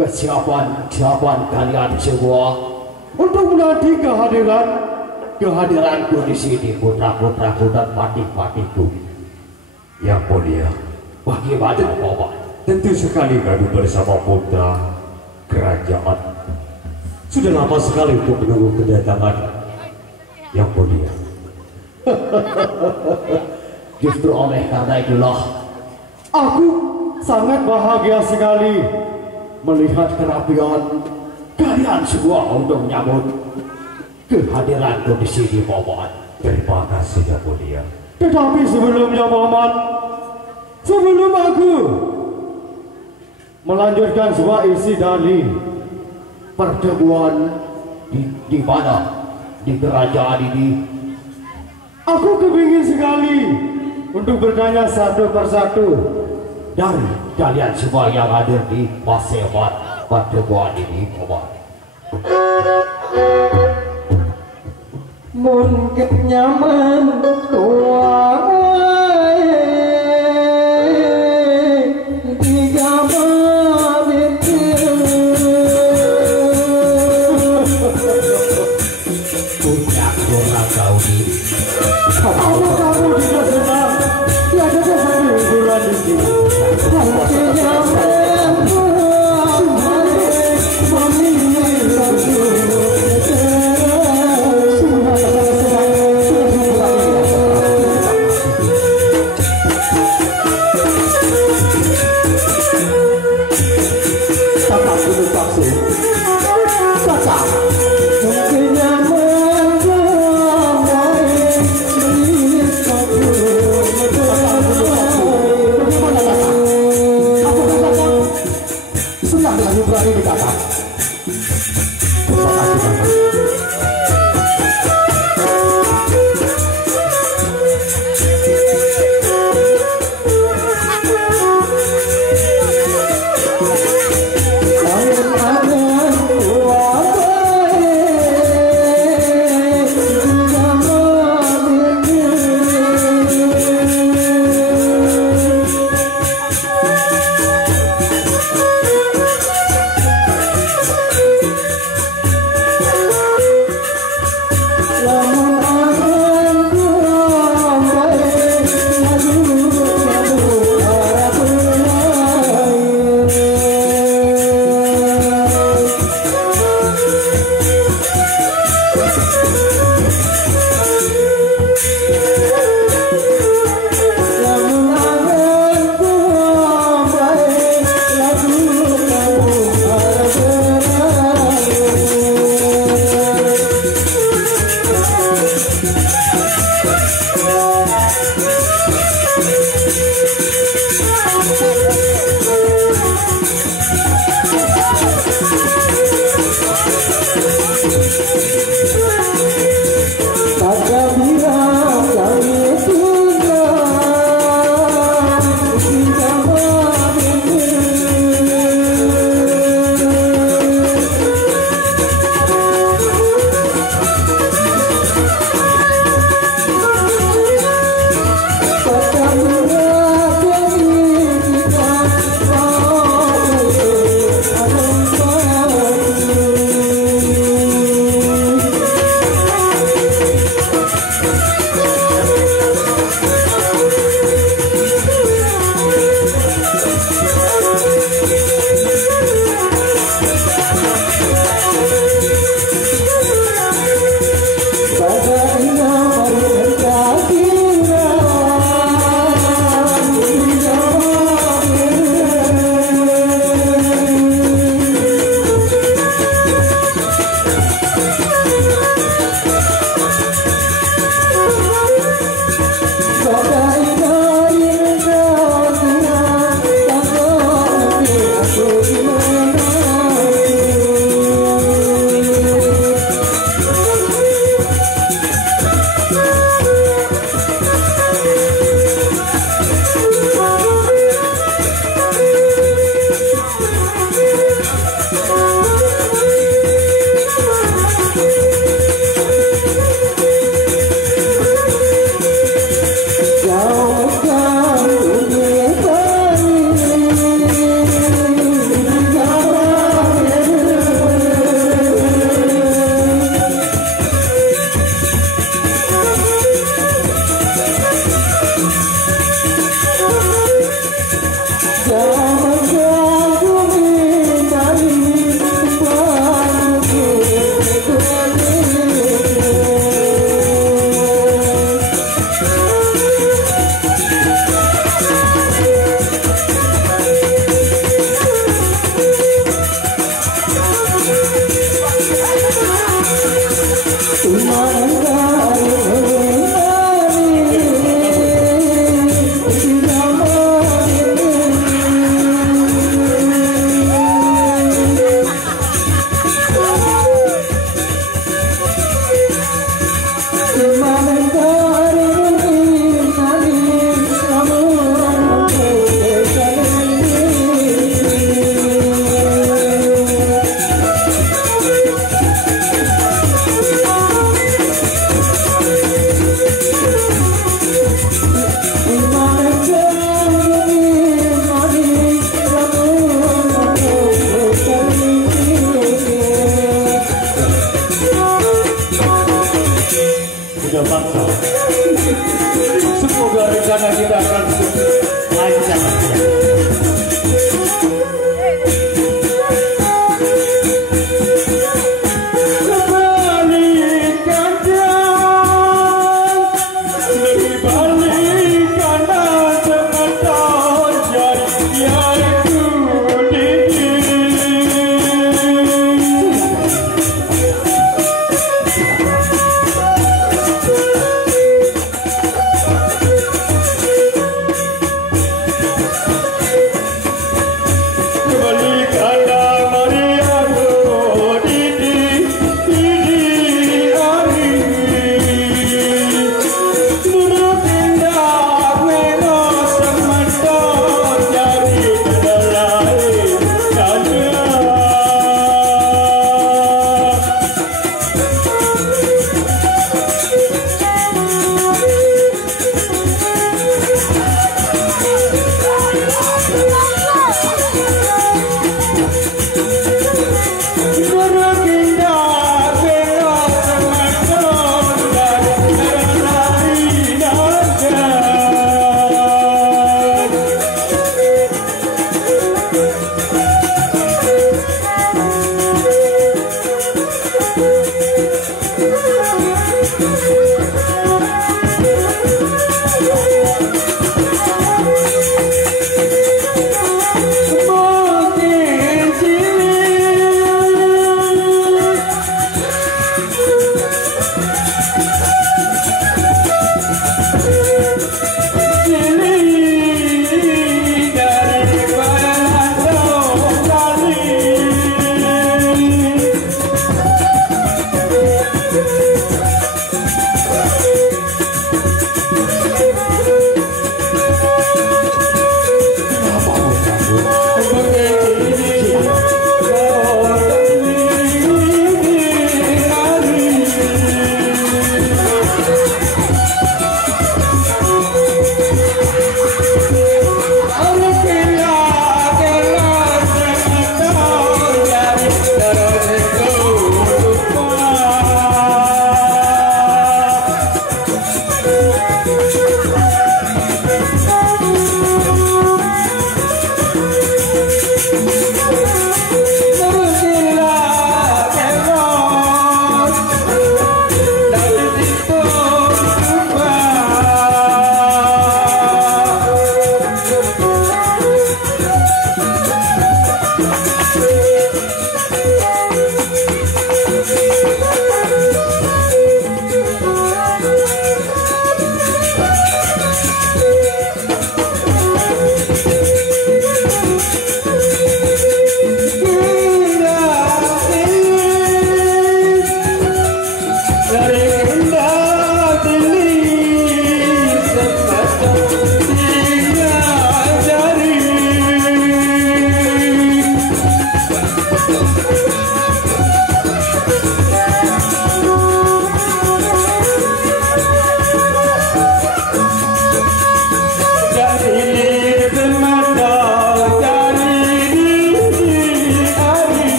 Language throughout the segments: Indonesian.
Kesiapan kalian semua untuk menanti kehadiranku di sini, putra-putraku dan pati-patiku. Yang mulia, bagaimana Paman? Tentu sekali kami bersama putra kerajaan. Sudah lama sekali untuk menunggu kedatangan yang mulia. Justru oleh karena itulah aku sangat bahagia sekali melihat kerapian kalian semua untuk menyambut kehadiranku di sini, Paman. Terima kasih yang mulia. Tetapi sebelumnya Paman, sebelum aku melanjutkan sebuah isi dari pertemuan di mana di kerajaan ini, aku kepingin sekali untuk bertanya satu persatu dari kalian semua yang hadir di paseban pertemuan ini, Paman. Mungkin nyaman tuang Kalau kamu tidak senang, tiada sambil hiburan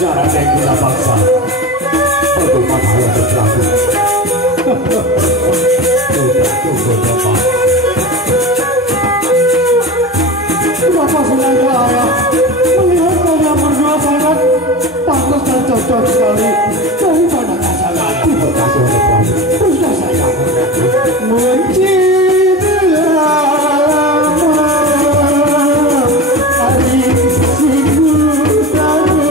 Raden Guna Bangsa, bagaimana ayah Prabu? Tunggu Bapak. Kenapa senangnya ayah melihat kalian berdua sangat pantas dan cocok sekali. Daripada pasangan berkasih oleh Prabu. Teruslah saya mencintaimu hari singgu dari.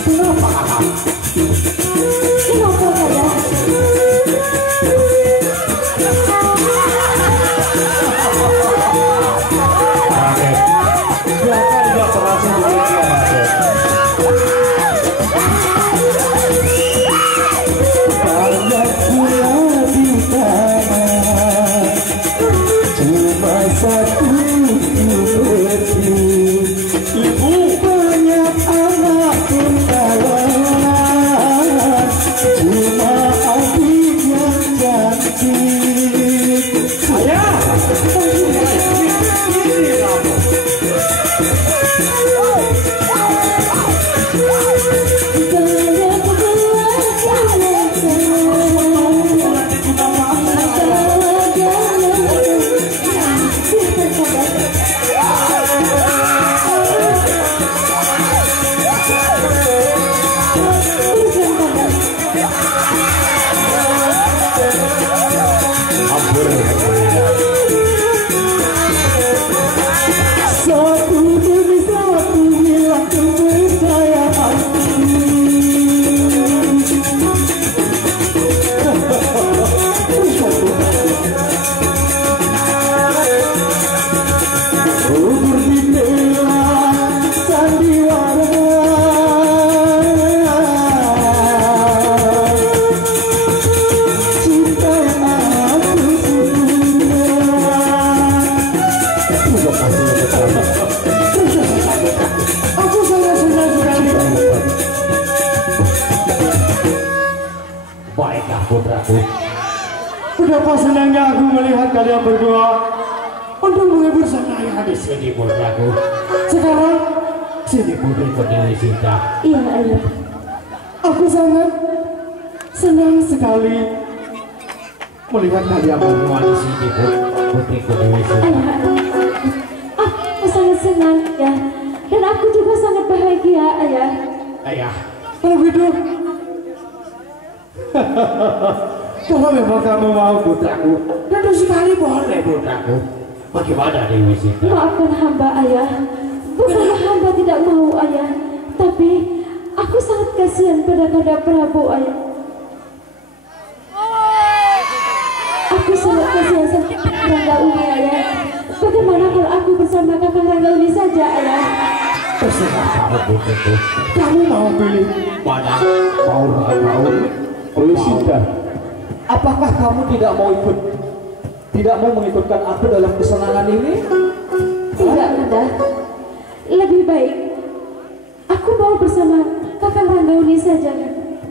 Kenapa kakak? Kenapa saja? Raden, siapa tidak terasa berlaku, Raden? Banyak pula di tanah, cuma satu berdiri. Ibu banyak anak untalan, cuma adik yang cantik. Ayah, satu demi satu hilang kepercayaanku. Kubur ditelan sandiwara, cinta yang aku sembunyikan. Aku sangat senang sekali. Baiklah putraku. Betapa senangnya aku melihat kalian berdua untuk menghibur sang ayah di sini. Sini putraku. Sekarang Sini putriku Dewi Sinta. Iya, ayah. aku sangat senang sekali melihat kalian berdua di sini, Putriku Dewi Sinta. Ayah, aku sangat senang ya. Dan aku juga sangat bahagia, ayah. Ayah, Kalau gitu, kalau memang kamu mau putraku, tentu sekali boleh putraku. Bagaimana Dewi Sinta? Maafkan hamba, ayah. Bukannya hamba tidak mau, ayah. Tapi aku sangat kasihan pada Kanda Prabu, ayah. Aku sangat kasihan sama Ranggauni, ayah. Bagaimana kalau aku bersama kakak Ranggauni saja, ayah? Terserah kamu putriku. kamu mau pilih Mana? mau pilih Sinta. Apakah kamu tidak mau mengikutkan aku dalam kesenangan ini? Tidak, Kanda. Lebih baik aku mau bersama kakak Ranggauni saja, Kanda.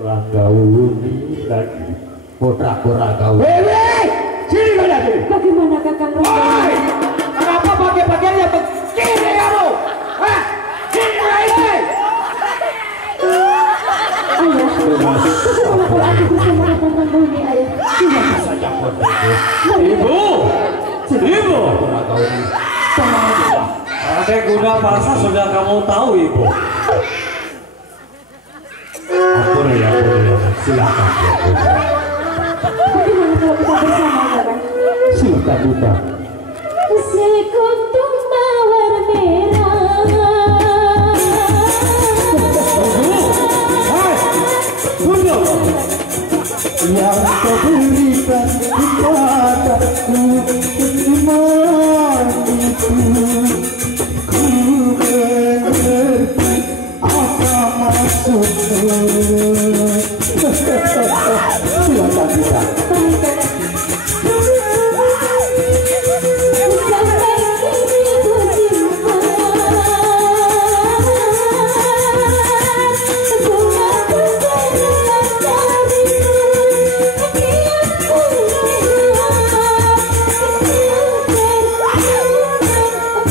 Ranggauni lagi. Putraku Ranggauni. Hei, sini kalian. Bagaimana kakak Ranggauni? Kenapa pakai pakaiannya begini kamu? Hah? Sini kalian. Ayah, bagaimana kalau aku bersama kakak Ranggauni, ayah? Silakan saja putriku. Ibu, ibu. Ranggauni. Raden Guna Bangsa sudah kamu tahu, ibu. Ampun ya, silakan. Bagaimana kalau kita bersama, kakak? Silakan buka. Sekuntum mawar merah. Yang kau berikan kepadaku iman itu, ku mengerti apa maksudmu. Silakan kita. Sampai kini ku simpan bunga kesayangan dariku. Sekian bulan, sekian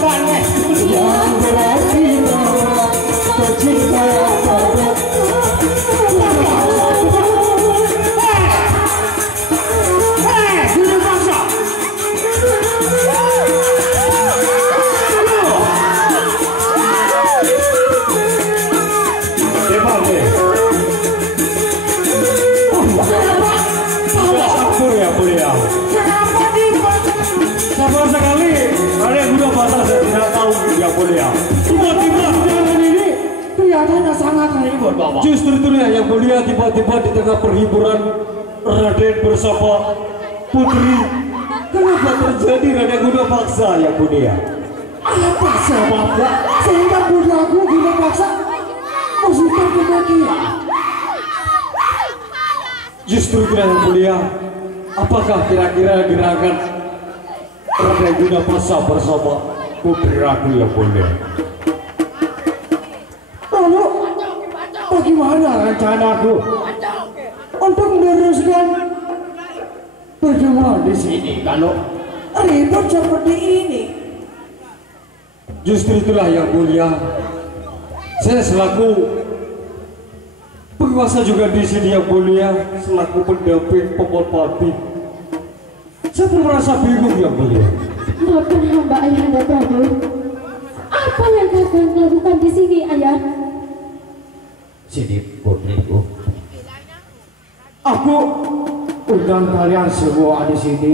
maneh yang berarti tercinta pada Guna Paksa. Sabar sekali, ada yang Guna Paksa saya tidak tahu yang mulia. Tiba-tiba Jangan ini kelihatannya sangat ribut Bapak. justru itulah yang mulia, tiba-tiba di tengah perhiburan Raden bersama Putri. Kenapa terjadi Raden Guna Paksa yang mulia? Apa sebabnya sehingga putraku Guna Paksa musibah kematian? Justru itulah yang mulia. Apakah kira-kira gerakan Raden Guna Paksa bersama Putri Ratu yang mulia? Lalu bagaimana rencanaku untuk meneruskan pertemuan di sini kalau ribut seperti ini? Justru itulah yang mulia. Saya selaku penguasa juga di sini yang mulia, selaku pendamping Pemerpati. Saya pun merasa bingung yang mulia. Maafkan hamba Ayahanda Prabu. Apa yang kakak lakukan di sini, Ayah? Sini putriku. Aku undang kalian semua di sini.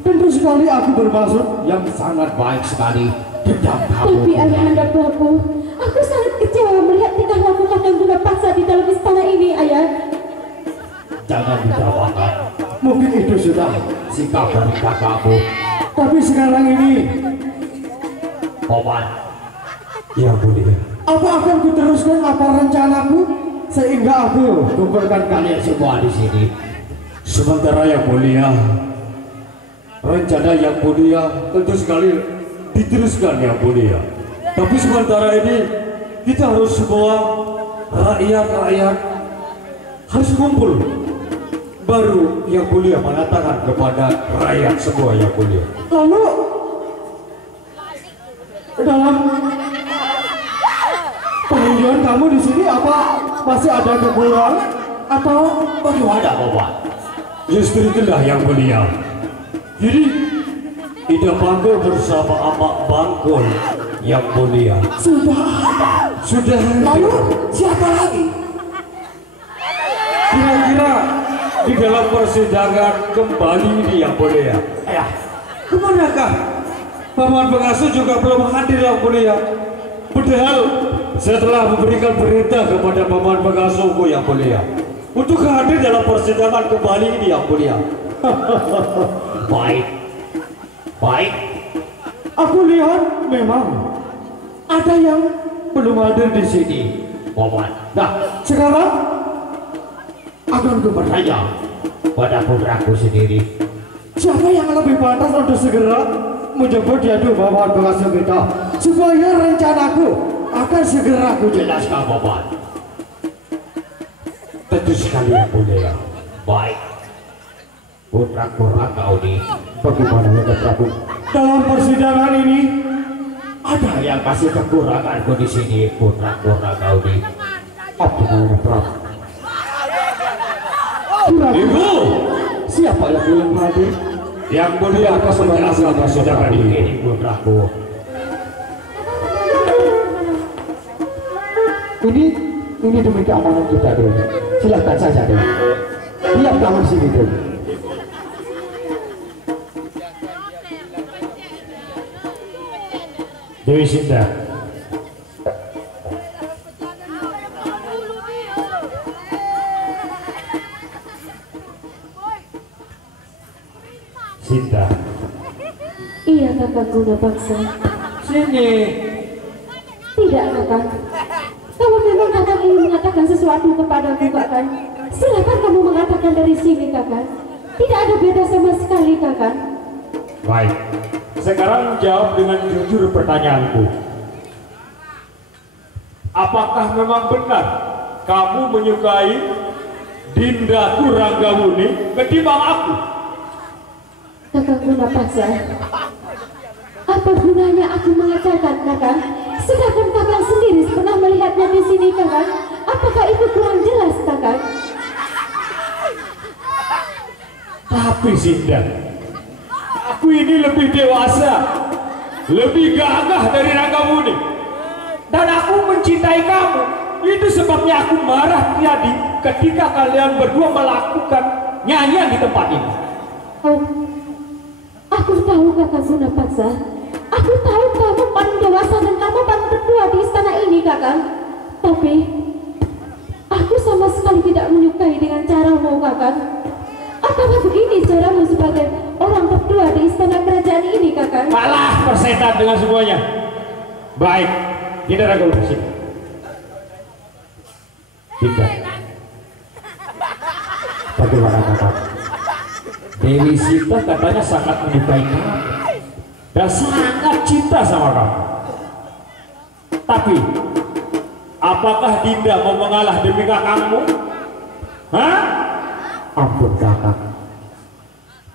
Tentu sekali aku bermaksud yang sangat baik sekali. Dendam Tapi kamu. Ayahanda Prabu, aku sangat kecewa melihat tingkah laku kakak Guna Paksa di dalam istana ini, Ayah. Jangan ditawakan. Mungkin itu sudah Sikap dari kakakmu, tapi sekarang ini Paman. Yang mulia. apa akan kuteruskan apa rencanaku sehingga aku kumpulkan kalian semua di sini. Sementara yang mulia, rencana yang mulia tentu sekali diteruskan yang mulia. Tapi sementara ini kita harus semua rakyat harus kumpul. Baru yang mulia mengatakan kepada rakyat semua yang mulia. Lalu dalam pengunjungan kamu di sini apa masih ada kekurangan atau bagaimana? Paman. Justru itulah yang mulia. Jadi Ida Bangkol bersama Amak Bangkol yang mulia sudah Lalu siapa lagi? kira-kira di dalam persidangan kembali ini yang mulia. Ya, Kemanakah Paman Pengasuh juga belum hadir yang mulia? Padahal saya telah memberikan perintah kepada Paman Pengasuhku yang mulia untuk hadir dalam persidangan kembali ini yang mulia. Baik. Baik. aku lihat memang ada yang belum hadir di sini. Paman. Nah, sekarang akan ku bertanya, Pada putraku sendiri. siapa yang lebih pantas untuk segera menjemput diadu Paman Pengasuh kita supaya rencanaku akan segera ku jelaskan. Paman. Tentu sekali yang mulia. Baik. Putraku Ranggauni. Bagaimana Nanda Prabu? Dalam persidangan ini Ada yang kasih kekuranganku di sini, putraku Ranggauni. apa Nanda Prabu? Ibu, Siapa yang belum hadir? yang mulia akan menjelaskan persidangan ini. Ini putraku. Ini demi keamanan kita dulu. Silakan saja dulu. Lihat kamar sini dulu. Dewi Sinta, Sinta, Iya, kakak Guna Paksa. sini. Tidak, kakak. Kalau memang kakak ingin mengatakan sesuatu kepadaku, kakak, silakan kamu mengatakan dari sini, kakak. Tidak ada beda sama sekali, kakak. Baik, sekarang jawab dengan jujur pertanyaanku. Apakah memang benar kamu menyukai Dindaku Ranggawuni ketimbang aku? Kakak Guna Paksa, Apa gunanya aku mengatakan kakak? Sedangkan kakak sendiri pernah melihatnya di sini kakak. Apakah itu kurang jelas kakak? Tapi Sinta, aku ini lebih dewasa, lebih gagah dari Rangamuni, dan aku mencintai kamu. Itu sebabnya aku marah Tiadi ketika kalian berdua melakukan nyanyian di tempat ini. Oh, aku tahu kakak Gunapaksa. Aku tahu kamu paling dewasa dan kamu paling tertua di istana ini kakak. Tapi aku sama sekali tidak menyukai dengan caramu kakak. Apakah begini caramu sebagai orang tertua di istana kerajaan ini kakak? Malah persetan dengan semuanya. Baik, tidak ragu lagi. Tidak. Bagaimana kakak? Dewi Sita katanya sangat menyukai kamu dan sangat cinta sama kamu. Tapi apakah Dinda mau mengalah demi kakakmu? Hah? Ampun kakak,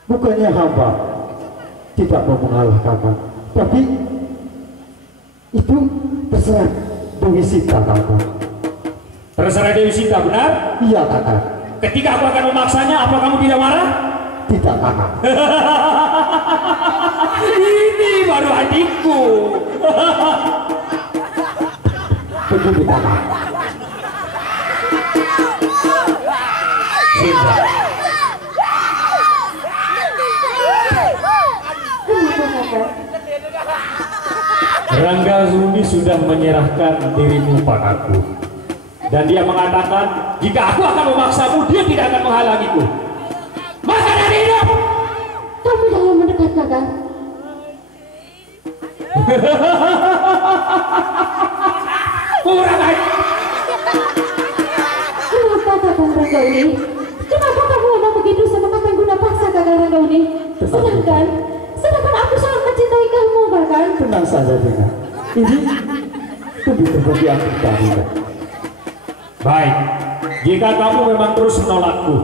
bukannya hamba tidak mau mengalah kakak, tapi itu terserah Dewi Sita kakak. Terserah Dewi Sita, benar? Iya kakak. Ketika aku akan memaksanya, apa kamu tidak marah? Tidak kakak. Ini baru adikku. Begini kakak. Sinta, Kenapa kakak? Ranggazuni sudah menyerahkan dirimu padaku, dan dia mengatakan jika aku akan memaksamu, dia tidak akan menghalangiku. Maka dari hidup. Kamu jangan mendekat kakak. Kurang ajar. Kenapa kakak Ranggauni? Kenapa kamu ngomong begitu sama kakak Gunapaksa kakak Ranggauni? Sedangkan aku sangat mencintai kamu kakak. Tenang saja Dina. Ini lebih terjadi yang terjadi. Baik, jika kamu memang terus menolakku,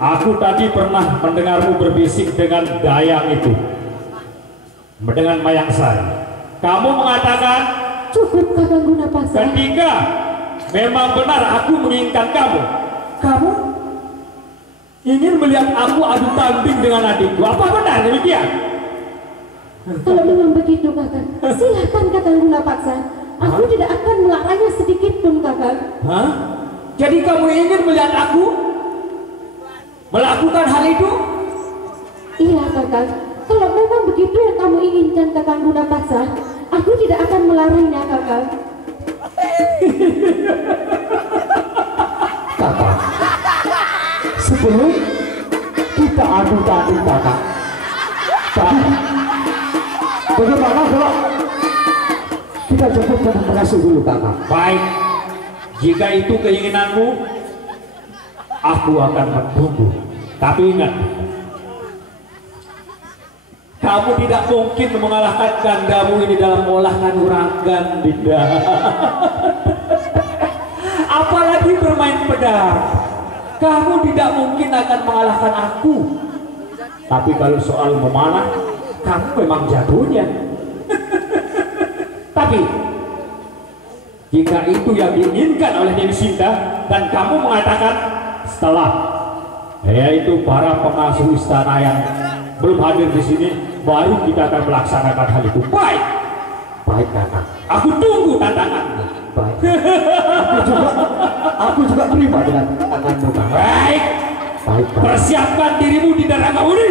aku tadi pernah mendengarmu berbisik dengan Dayang itu, dengan Mayang Sari. Kamu mengatakan Cukup kakak Gunapaksa. ketika memang benar aku menginginkan kamu, kamu ingin melihat aku adu tanding dengan adikku. Apa benar demikian? Kalau memang begitu kakak, silakan kakak Gunapaksa. Aku tidak akan melarangnya sedikit pun kakak. Hah? Jadi kamu ingin melihat aku melakukan hal itu? Iya kakak. Kalau memang begitu yang kamu inginkan kakak Gunapaksa, aku tidak akan melarangnya kakak. Kakak, sebelum kita adu tanding kakak, tapi bagaimana kalau kita cukup mengasuh dulu kakak? Baik, jika itu keinginanmu, aku akan menunggu. Tapi ingat, kamu tidak mungkin mengalahkan kandamu ini dalam olah kanuragan, Dinda. Apalagi bermain pedang, kamu tidak mungkin akan mengalahkan aku. Tapi kalau soal memanah, kamu memang jagonya. Tapi jika itu yang diinginkan oleh Dewi Sinta dan kamu mengatakan setelah yaitu para pengasuh istana yang belum hadir di sini, baru kita akan melaksanakan hal itu. Baik, Baik kakak, aku tunggu tantanganmu. baik. Aku juga terima dengan tantanganmu kakak. Baik, Baik kakak. persiapkan dirimu di Rangamuni.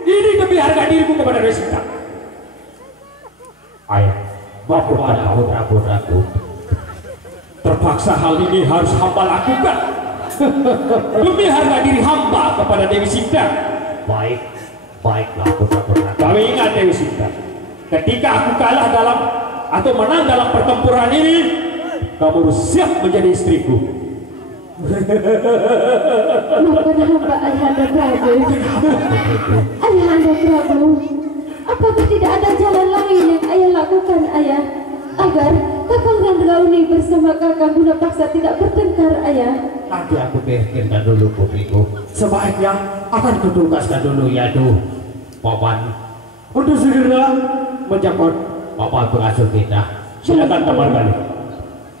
Ini demi harga diriku kepada Dewi Sinta. Ayo, bawa kepada putra-putraku. Terpaksa hal ini harus hamba lakukan demi harga diri hamba kepada Dewi Sinta. Baik, baiklah putra-putra. Kami ingat Dewi Sinta, ketika aku kalah dalam atau menang dalam pertempuran ini, kamu harus siap menjadi istriku. Maafkan hamba Ayahanda Prabu. Ayahanda Prabu, apakah tidak ada jalan lain yang ayah lakukan ayah, agar kakak Ranggauni bersama kakak Gunapaksa tidak bertengkar ayah? Nanti aku pikirkan dulu putriku. Sebaiknya akan kutugaskan dulu ya tuh Paman untuk segera mencabut Bapak pengasuh kita. Silakan teman-teman.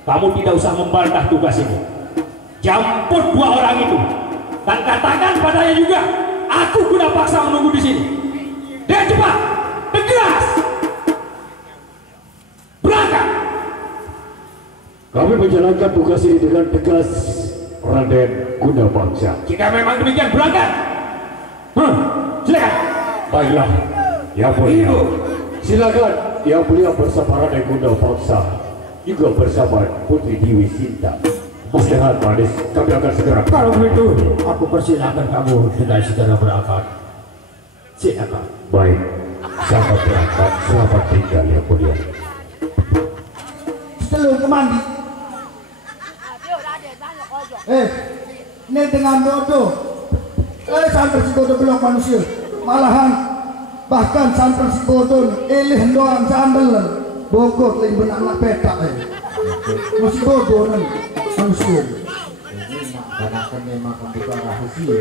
Kamu tidak usah membantah tugas ini. Jemput dua orang itu dan katakan padanya juga, aku guna paksa menunggu di sini. Dan cepat, tegas, berangkat. kami menjalankan tugas ini dengan tegas, Raden Guna Paksa. Jika memang demikian, berangkat. Silakan. Baiklah, yang mulia. Silakan, yang mulia bersama Raden Guna Paksa, juga bersama Putri Dewi Sinta. Mustahil manis, kami akan segera. Kalau begitu, aku persilakan kamu dengan segera berangkat. Silakan. Baik, selamat berangkat, selamat tinggal yang mulia. Sebelum ke mandi. Ini dengan bodoh. Sampai si bodoh belum manusia. Malahan bahkan sampai si bodoh elih doang sandal. Bogor lain benak petak. Masih bodoh nih manusia. Karena kan memang membuka rahasia.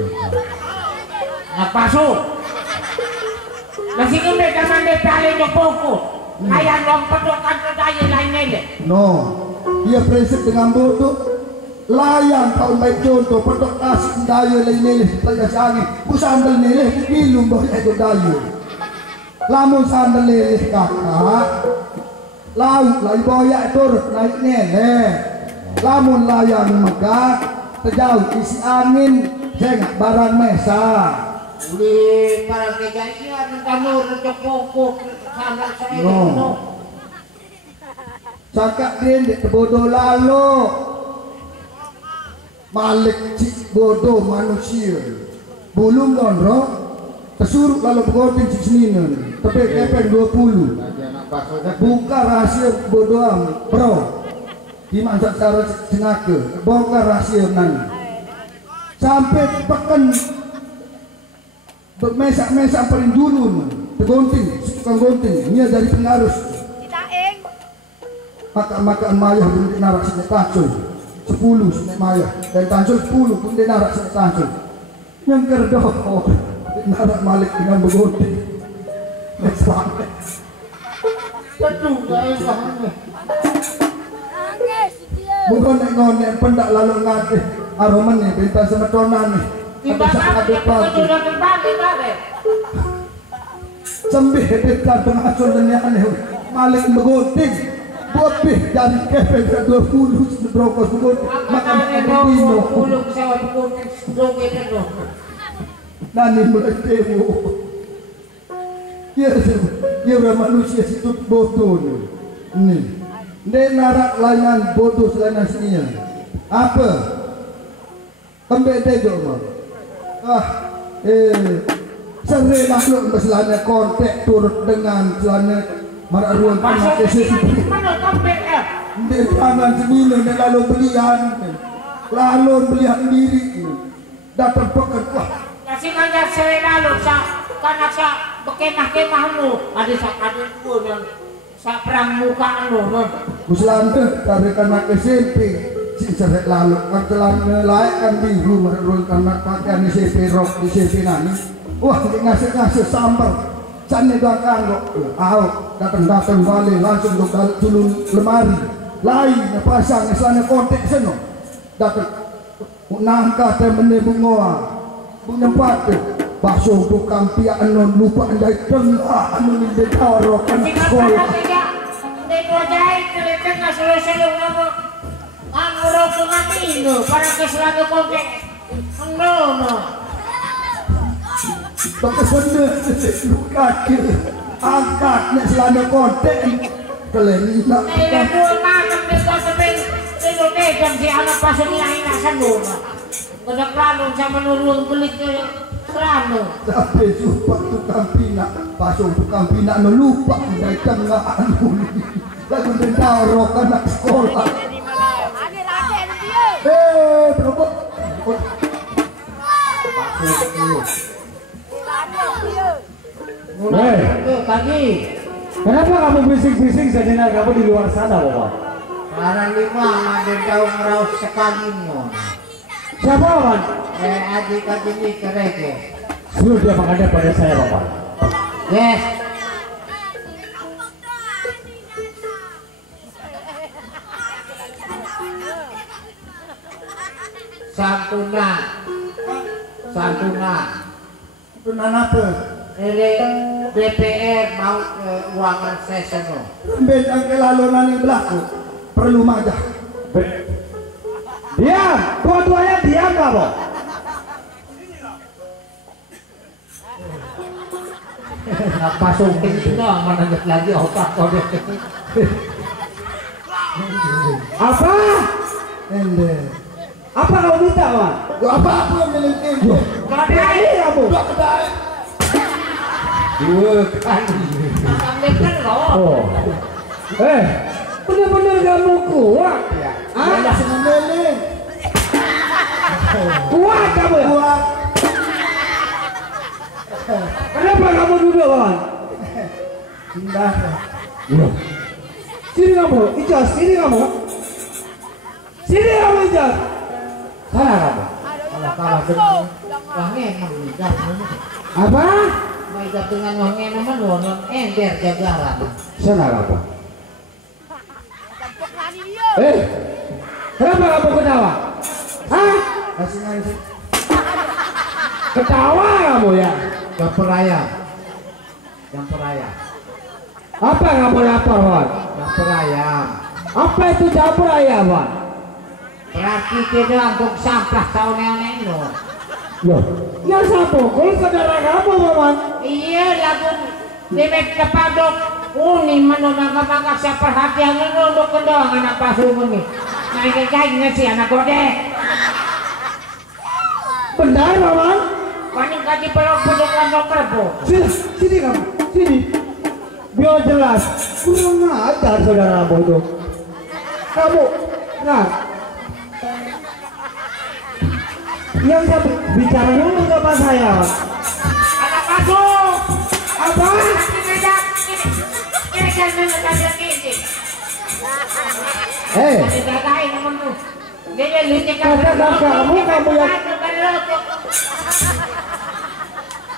Apa so? Masih kau mereka mandai tali ke pokok. Kayak lompat dokan ke daya lain ini. No, dia prinsip dengan bodoh. Layan tahun baik contoh pedok asik daya lain neleh pelajar angin. Bu sandal neleh bilum boleh itu daya. Lamun sandal neleh kakak. Laut lagi boyak turut naik neleh. Lamun layan megah terjauh isi angin jengak barang mesa. Uli para kejadian kamu rejok pokok sandal saya. No. Cakap dia bodoh lalu. Malik cik bodoh manusia bulung gondrong tersuruh lalu bergotin cik seninen tapi kepeng 20 buka rahasia bodoh bro dimasak cara cenaka buka rahasia nan sampai pekan mesak-mesak paling dulu tergonting tukang gonting ini dari pengarus makan mayah belum narak sini tacul 10 senek maya dan tancul 10 pun dia narak senek tancul yang kerdoh narak malik dengan begotik sampai Betul guys. bukan ngonek pendak lalu ngatih aroman nih bintang semetonan nih Tiba ada pagi sudah kembali kare. sembih bintang pengacun dan yang aneh malik begotik bopih dari kepeng 20 berokos begotik makan bino Ulung sewa bukutin doge itu. nani meletemu ya manusia situ bodoh nih ini narak layanan bodoh selain aslinya apa kembali tego mah sering makhluk berselana kontak turut dengan selana marak ruang tanah kesesi Mana kompet ya? dia tangan semina dan lalu belian diri datang pekat wah Kasih ngajak saya lalu karena sa bekemah-kemahmu ada sakadun pun dan sa perang muka lu. Muslamte dari kanak SMP si seret lalu kan telah melayakan biru menurut kanak pakaian di SMP rok di SMP nani wah ngasih sambar sana doang kanggo datang balik langsung dulu lemari lain pasang sana kontek seno datang nangka teh menebungoa punya pate bakso tukang pihak anon lupa andai tengah anon di tawar kan sekolah Deko jahit kereta nggak selalu ngomong ngurau pengamino para keselaka kompek no pakai bener kaki angkatnya selama konten kelelina Ada dua malam deko sebeng deko tegang si anak pasangnya ina sandunga Kedak lalu sama nurung beliknya serano tapi sumpah tukang pina pasung tukang pina no lupa dari tengah anu lagu dendaro anak sekolah berapa pagi Kenapa kamu bising-bising sejenak kamu di luar sana, Bapak? karena lima ada daun raus sekali mon Siapa, Bapak? adik-adik ini kereke Suruh dia menghadap pada saya, Bapak. yes Santuna. Tunan apa? Ini DPR mau ke ruangan sesono. Ben angke lalunan yang berlaku perlu majah. Diam, dua-duanya diam kamu. Apa sungking itu mana lagi otak kau deh. Apa? Ende. Apa kau minta, Wan? Apa yang miliki? Berani kamu. Dua kedai. Dua kali. Kan loh. Oh. Benar-benar kamu kuat ya? Ada senang meling. Kuat kamu ya? Kuat. Kenapa kamu duduk, Wan? Pindah. Sini kamu, Ijaz, sini kamu. Sini kamu, Ijaz. Sana kamu. Kalau dengan wangen mengikat. Apa? Mengikat dengan wangen menurun ember jagaran. Sana kamu. Kenapa kamu ketawa? Hah? Kasih ngasih. Ketawa kamu ya? Dapur ayam. Apa kamu lapar, Wan? Dapur ayam. Apa itu dapur ayam, Wan? Berarti tidak untuk sampah tahun yang neno. Loh, yang saya pukul saudara kamu, Wan. Iya lagu demet kepadok. Uni menunggu siapa perhatian untuk kedua anak pasukan nih. Mereka kayaknya si anak gede. Benar, Wan? Paling kaji pelok kandok kerbo. Sini kamu, sini. Biar jelas, kurang ajar saudara itu. Kamu, nah, yang saya bicara dulu sama saya. Anak pasukan. Apa?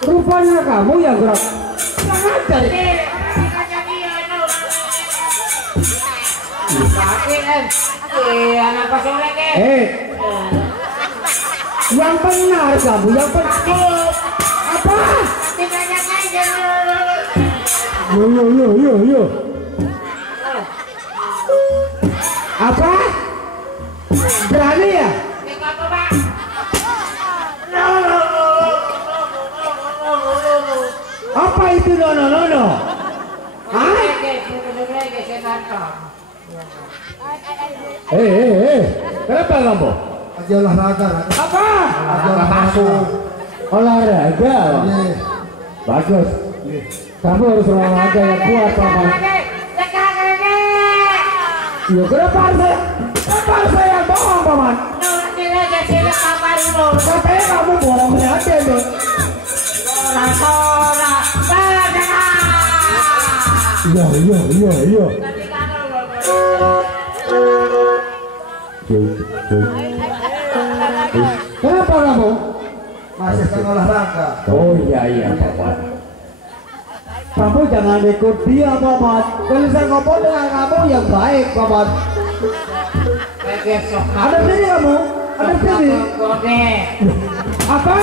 Rupanya kamu yang gerak. Jangan cari. Anak pasukan lagi. Yang benar kamu, yang benar. Apa? Yo. Apa? Berani ya? Apa itu no? Hah? Kenapa kamu? Aja olahraga. Apa? Aja masuk. Olahraga? Iya. Bagus. Kamu harus olahraga yang kuat, Paman. Ya, kenapa saya bohong, Paman? Katanya kamu bohong aja, Don. Iya. Kenapa kamu? Masih sedang olahraga. Oh iya, Paman. Kamu jangan ikut dia, Paman. Kalau saya ngomong dengan kamu yang baik, Paman. Ada sini kamu? Ada sini? Apa?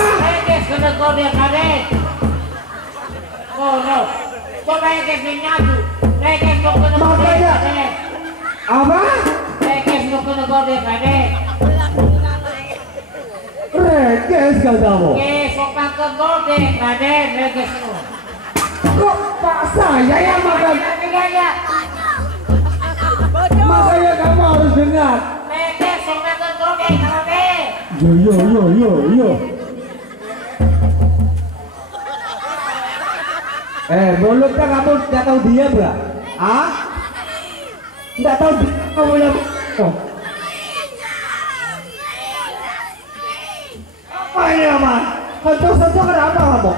Makanya. Apa? Reges katamu. Kok Pak saya yang makan? Makanya kamu harus dengar. Yo. Mulutnya kamu tidak tahu dia, Bra? Ah? Tidak tahu dia kamu yang apa ini, Aman? Sentuh kenapa kamu?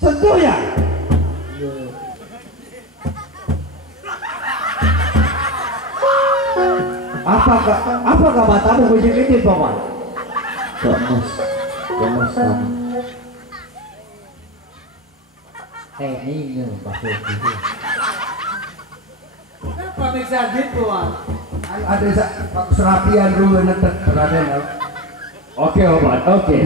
Sentuh ya? Apakah matamu kucing-kucing, Paman? Gemes kamu. Ini Kenapa bisa gitu, Wan? Ada serapian dulu netek Raden. Oke obat, oke.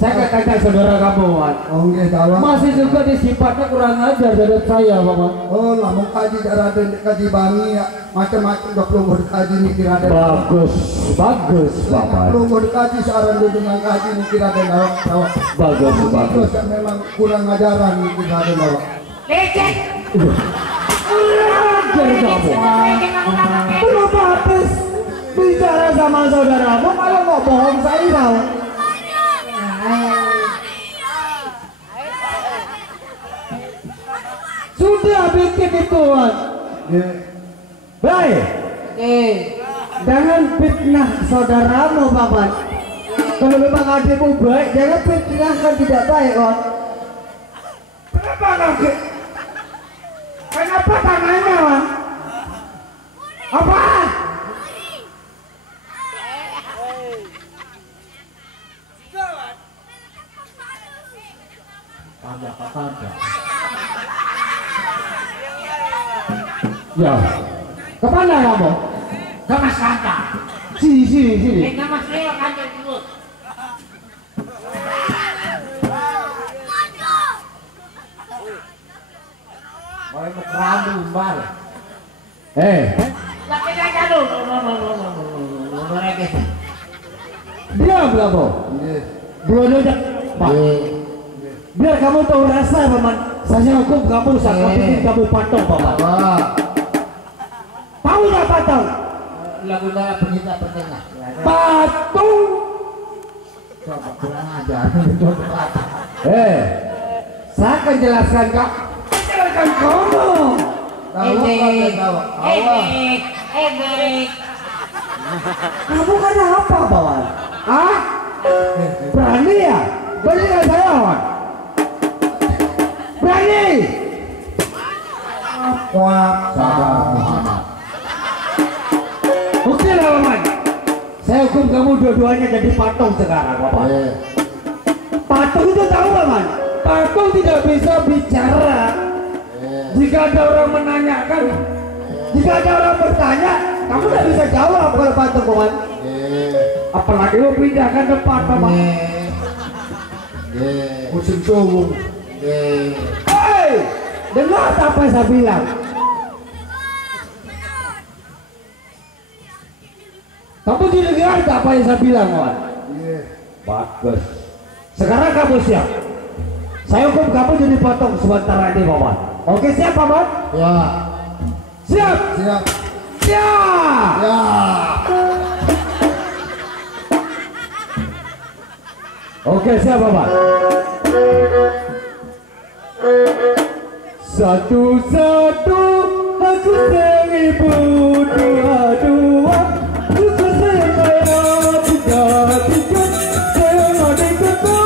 Saya nggak tanya saudara kamu, Wan. Oke, tahu. Masih juga di sifatnya kurang ajar dari saya, Bapak. Oh, lah mau kaji Raden, kaji bangi ya, macam-macam udah perlu kaji nih Raden. Bagus, bagus, Bapak. Perlu kaji seorang dengan kaji nih Raden tahu. Bagus, bagus. Itu memang kurang ajaran nih Raden tahu. Lecet. Jadi kamu. Kenapa habis bicara sama saudaramu kalau nggak bohong saya tahu? Sudah bikin itu, Wan. Baik. Jangan fitnah saudaramu, Paman. Kalau memang adikmu baik, jangan fitnahkan tidak baik, Wan. Kenapa kau? Kenapa tangannya, Wan? Apa? Tanda. Ya. Kemana kamu? Ke Mas Kanta. Sini. Ke Mas Leo Kanta dulu. Mau kerandu mbak. Tapi aja lu. Diam kamu. Belum ada. Pak. Biar kamu tahu rasa, Paman. Saya hukum kamu, saya bikin kamu patung, Paman. Tahu nggak patung? Lagu darah penita penengah. Patung. Coba kurang ajar. Saya akan jelaskan kak. Jelaskan kamu. Kamu kan apa, Paman? Ah? Berani ya? Berani nggak saya, Paman? Berani. Wah, sabar Muhammad. Oke lah, Paman. Saya hukum kamu dua-duanya jadi patung sekarang, Paman. Patung itu tahu, Paman? Patung tidak bisa bicara. Jika ada orang menanyakan, jika ada orang bertanya, kamu tidak bisa jawab kalau patung, Paman. Apalagi lu pindahkan depan, Paman. musim cowok. Hei, dengar apa yang saya bilang? Kamu tidak dengar apa yang saya bilang, Wan? Bagus. Sekarang kamu siap. Saya hukum kamu jadi potong sebentar ini, Paman. Oke, siap, Paman? Ya. Siap. Siap. Siap. Ya. Oke, siap, Paman. Satu-satu aku seribu, dua-dua aku sayang tiga-tiga sayang adikku,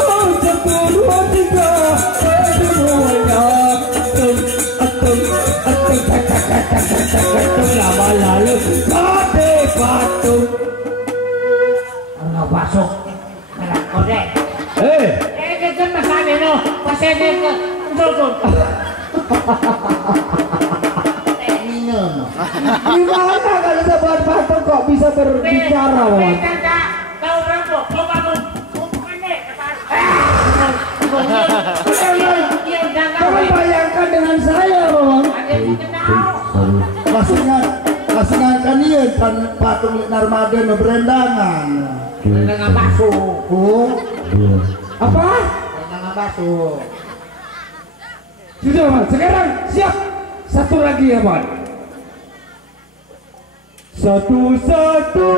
satu, dua, tiga semuanya atung lama lalu kade patung Ano pasok? Anak ko deh. Kan masabi no, pasede ka. Gimana kalau sebuah patung kok bisa berbicara, Wan? Tahu berapa? Kau bangun. Kamu bayangkan dengan saya, Wan. Lasingan kan iya kan patung Narmada no berendangan. Dengan masuk. Oh, Apa? Dengan masuk. Sudah, Wan. Sekarang siap. Satu lagi ya, Wan. Satu-satu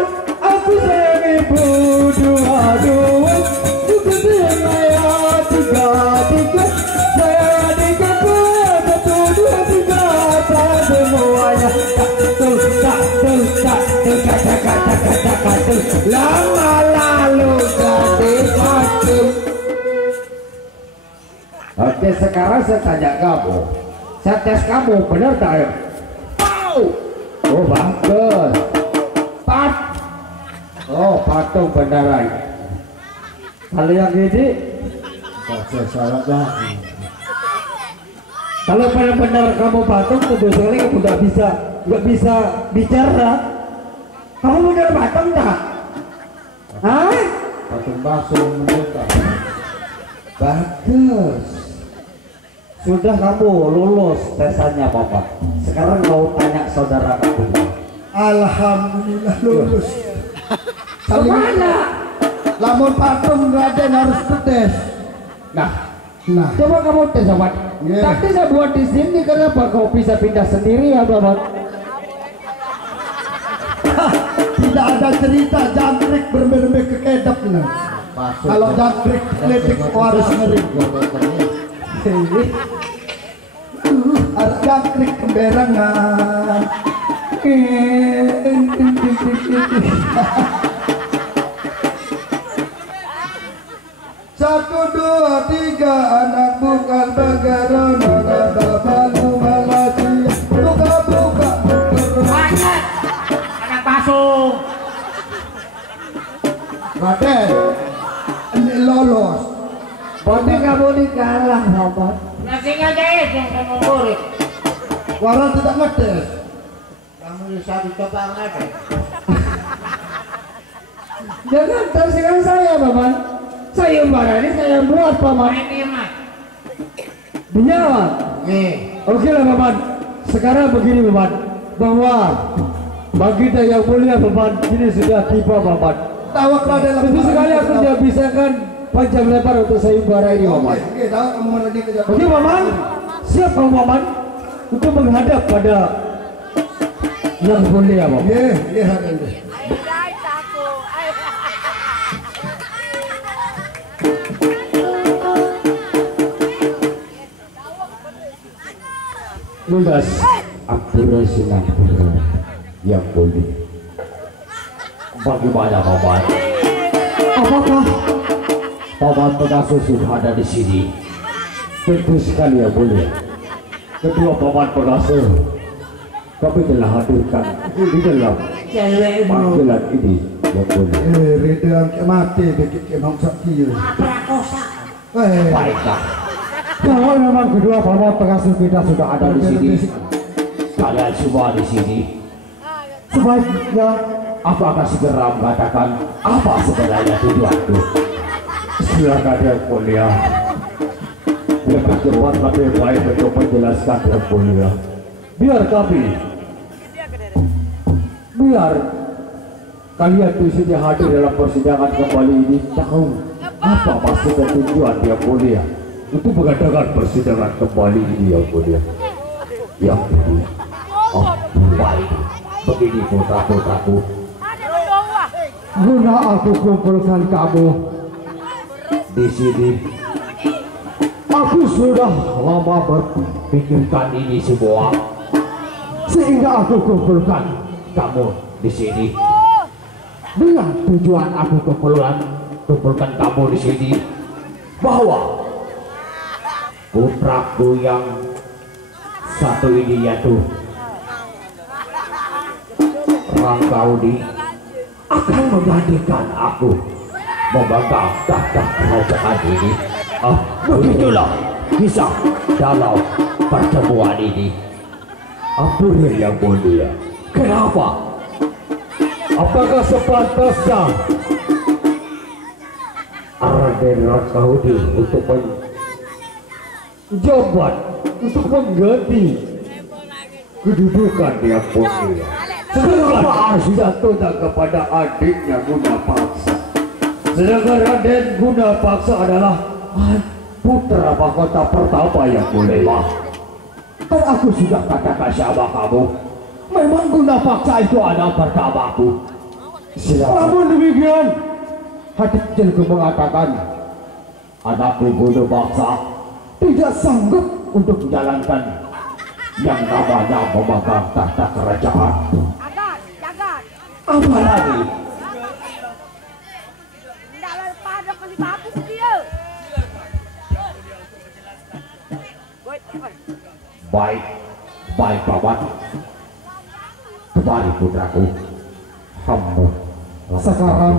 aku sayang ibu, dua-dua juga sayang ayah, tiga-tiga sayang adikku, satu, dua, tiga semuanya lama lalu jadi patung. Oke, sekarang saya tanya kamu, saya tes kamu, benar tak? Oh, bagus. Patung beneran. Kalau yang ini, Salah lagi. kalau benar-benar kamu patung, tentu sekali kamu nggak bisa bicara. Kamu model Batam tak? Hah? Patung basung mereka. Bagus. Sudah kamu lulus tesannya Bapak. Sekarang kau tanya saudara kamu. Alhamdulillah lulus. Kemana? Lamun patung Raden harus tes. Nah, Nah, coba kamu tes Bapak. Iya. Tapi saya buat di sini kenapa kau bisa pindah sendiri ya Bapak? tidak ada cerita jangkrik bermbe-mbe kekedap nah. Masuk. Kalau jangkrik letik harus ngeri. Harus jangkrik kemberangan. Satu dua tiga anak bukan begaran ada balu malati buka Banyak anak pasung. Raden ini lolos. Tapi kamu dikalah Bapak. Nasi aja yang kamu murid. Waran tidak ngetes. Kamu bisa dicoba ngadek. Jangan tersikan saya Bapak. Sayembara ini saya buat Paman. Ini mah. Dia Nih. oke lah Paman. Sekarang begini Paman, bahwa Baginda yang mulia Paman ini sudah tiba Paman. Tawak Raden Tentu sekali aku tidak bisa kan panjang lebar untuk sayembara ini Paman. Oke, tahu kamu mana dia kerja. Oke Paman, siap kamu Paman untuk menghadap pada yang mulia Paman. Iya, Raden. Lunas ampura sinampura yang mulia. Bagaimana Paman? Apakah Paman Pegasus sudah ada di sini? Tentu sekali yang mulia. Kedua Paman Pegasus kami telah hadirkan di dalam panggilan ini yang mulia. Redang ke mati dikit ke bangsa kia. Prakosa. Baiklah. Kalau memang kedua Paman Pegasus kita sudah ada di sini, kalian semua di sini, sebaiknya aku akan segera mengatakan apa sebenarnya tujuanku. Silakan yang mulia. Dengan cepat tapi baik untuk menjelaskan yang mulia. Biar kalian di sini hadir dalam persidangan kembali ini tahu apa maksud dan tujuan yang mulia untuk mengadakan persidangan kembali ini yang mulia. Yang mulia. Oh, baik. Begini putra-putraku. Guna aku kumpulkan kamu di sini. Aku sudah lama berpikirkan ini semua, sehingga aku kumpulkan kamu di sini. Dengan tujuan aku kumpulkan kamu di sini, bahwa putraku yang satu ini yaitu Rangkaudi akan menggantikan aku memegang tahta kerajaan ini. Begitulah kisah dalam pertemuan ini. Ampun yang mulia. Kenapa? Apakah sepantasnya Raden Rangkaudi untuk menjabat untuk mengganti kedudukan yang mulia? Sedangkan jatuhnya kepada adiknya Gunapaksa. Sedangkan Raden Gunapaksa adalah putra mahkota pertama yang mulia. Dan aku sudah katakan sama kamu, memang Gunapaksa itu adalah pertamaku. Namun demikian, hati kecilku mengatakan, anakku Gunapaksa tidak sanggup untuk menjalankan yang namanya memegang tahta kerajaan. Apalagi baik Paman. Kembali putraku, hamba sekarang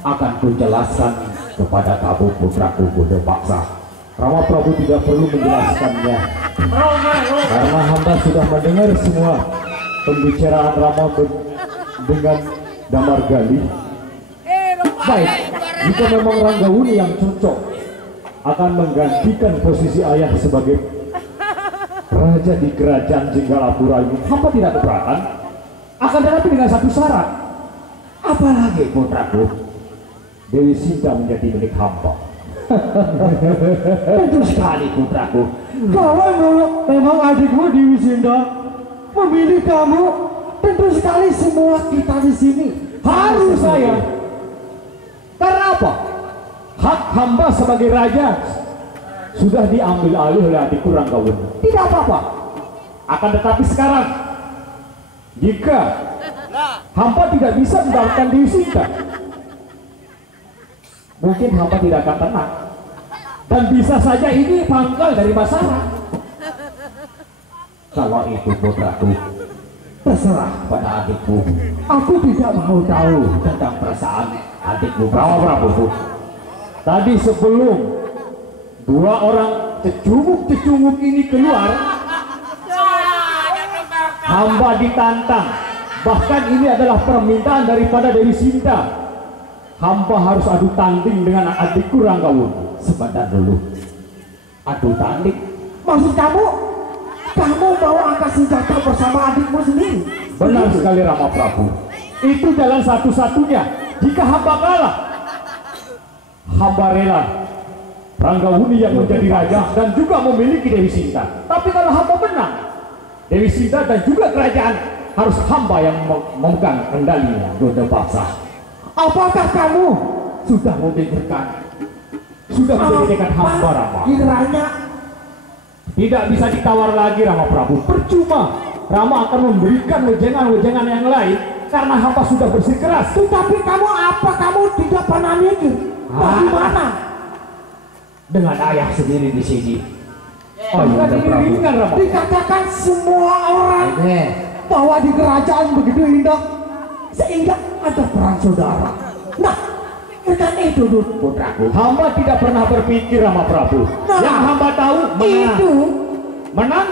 akan kujelaskan kepada kamu putraku Gunapaksa. Rama Prabu tidak perlu menjelaskannya, karena hamba sudah mendengar semua pembicaraan Rama dengan Damargali. Baik, jika memang Ranggawuni yang cocok akan menggantikan posisi ayah sebagai raja di kerajaan Jinggalapura ini, hamba tidak keberatan. Akan tetapi dengan satu syarat. Apalagi putraku? Dewi Sinta menjadi milik hamba. Tentu sekali putraku. Kalau memang adikmu Dewi Sinta memilih kamu, tentu sekali semua kita di sini harus saya. Karena apa? Hak hamba sebagai raja sudah diambil alih oleh adikku Ranggawuni. Tidak apa-apa. Akan tetapi sekarang, jika hamba tidak bisa mendapatkan Dewi Sinta, mungkin hamba tidak akan tenang. Dan bisa saja ini pangkal dari masalah. Kalau itu putraku, terserah pada adikku. Aku tidak mau tahu tentang perasaan adikku. Prabu. Tadi sebelum dua orang cecunguk ini keluar, hamba ditantang. Bahkan ini adalah permintaan daripada Dewi Sinta. Hamba harus adu tanding dengan adikku Ranggawuni. Sebentar dulu. Adu tanding? Maksud kamu mau angkat senjata bersama adikmu sendiri? Benar sekali Rama Prabu. Itu jalan satu-satunya. Jika hamba kalah, hamba rela Ranggawuni yang menjadi raja dan juga memiliki Dewi Sinta. Tapi kalau hamba menang, Dewi Sinta dan juga kerajaan harus hamba yang memegang kendalinya. Gonda Paksa, apakah kamu sudah memikirkan, sudah menjadikan hamba Rama? Kiranya tidak bisa ditawar lagi Rama Prabu. Percuma Rama akan memberikan wejangan-wejangan yang lain karena hamba sudah bersikeras. Tetapi kamu tidak pernah mikir bagaimana dengan ayah sendiri di sini? Oh, dikatakan semua orang bahwa di kerajaan begitu indah sehingga ada perang saudara. Nah, bukan itu putraku. Hamba tidak pernah berpikir Rama Prabu. Nah, yang hamba tahu menang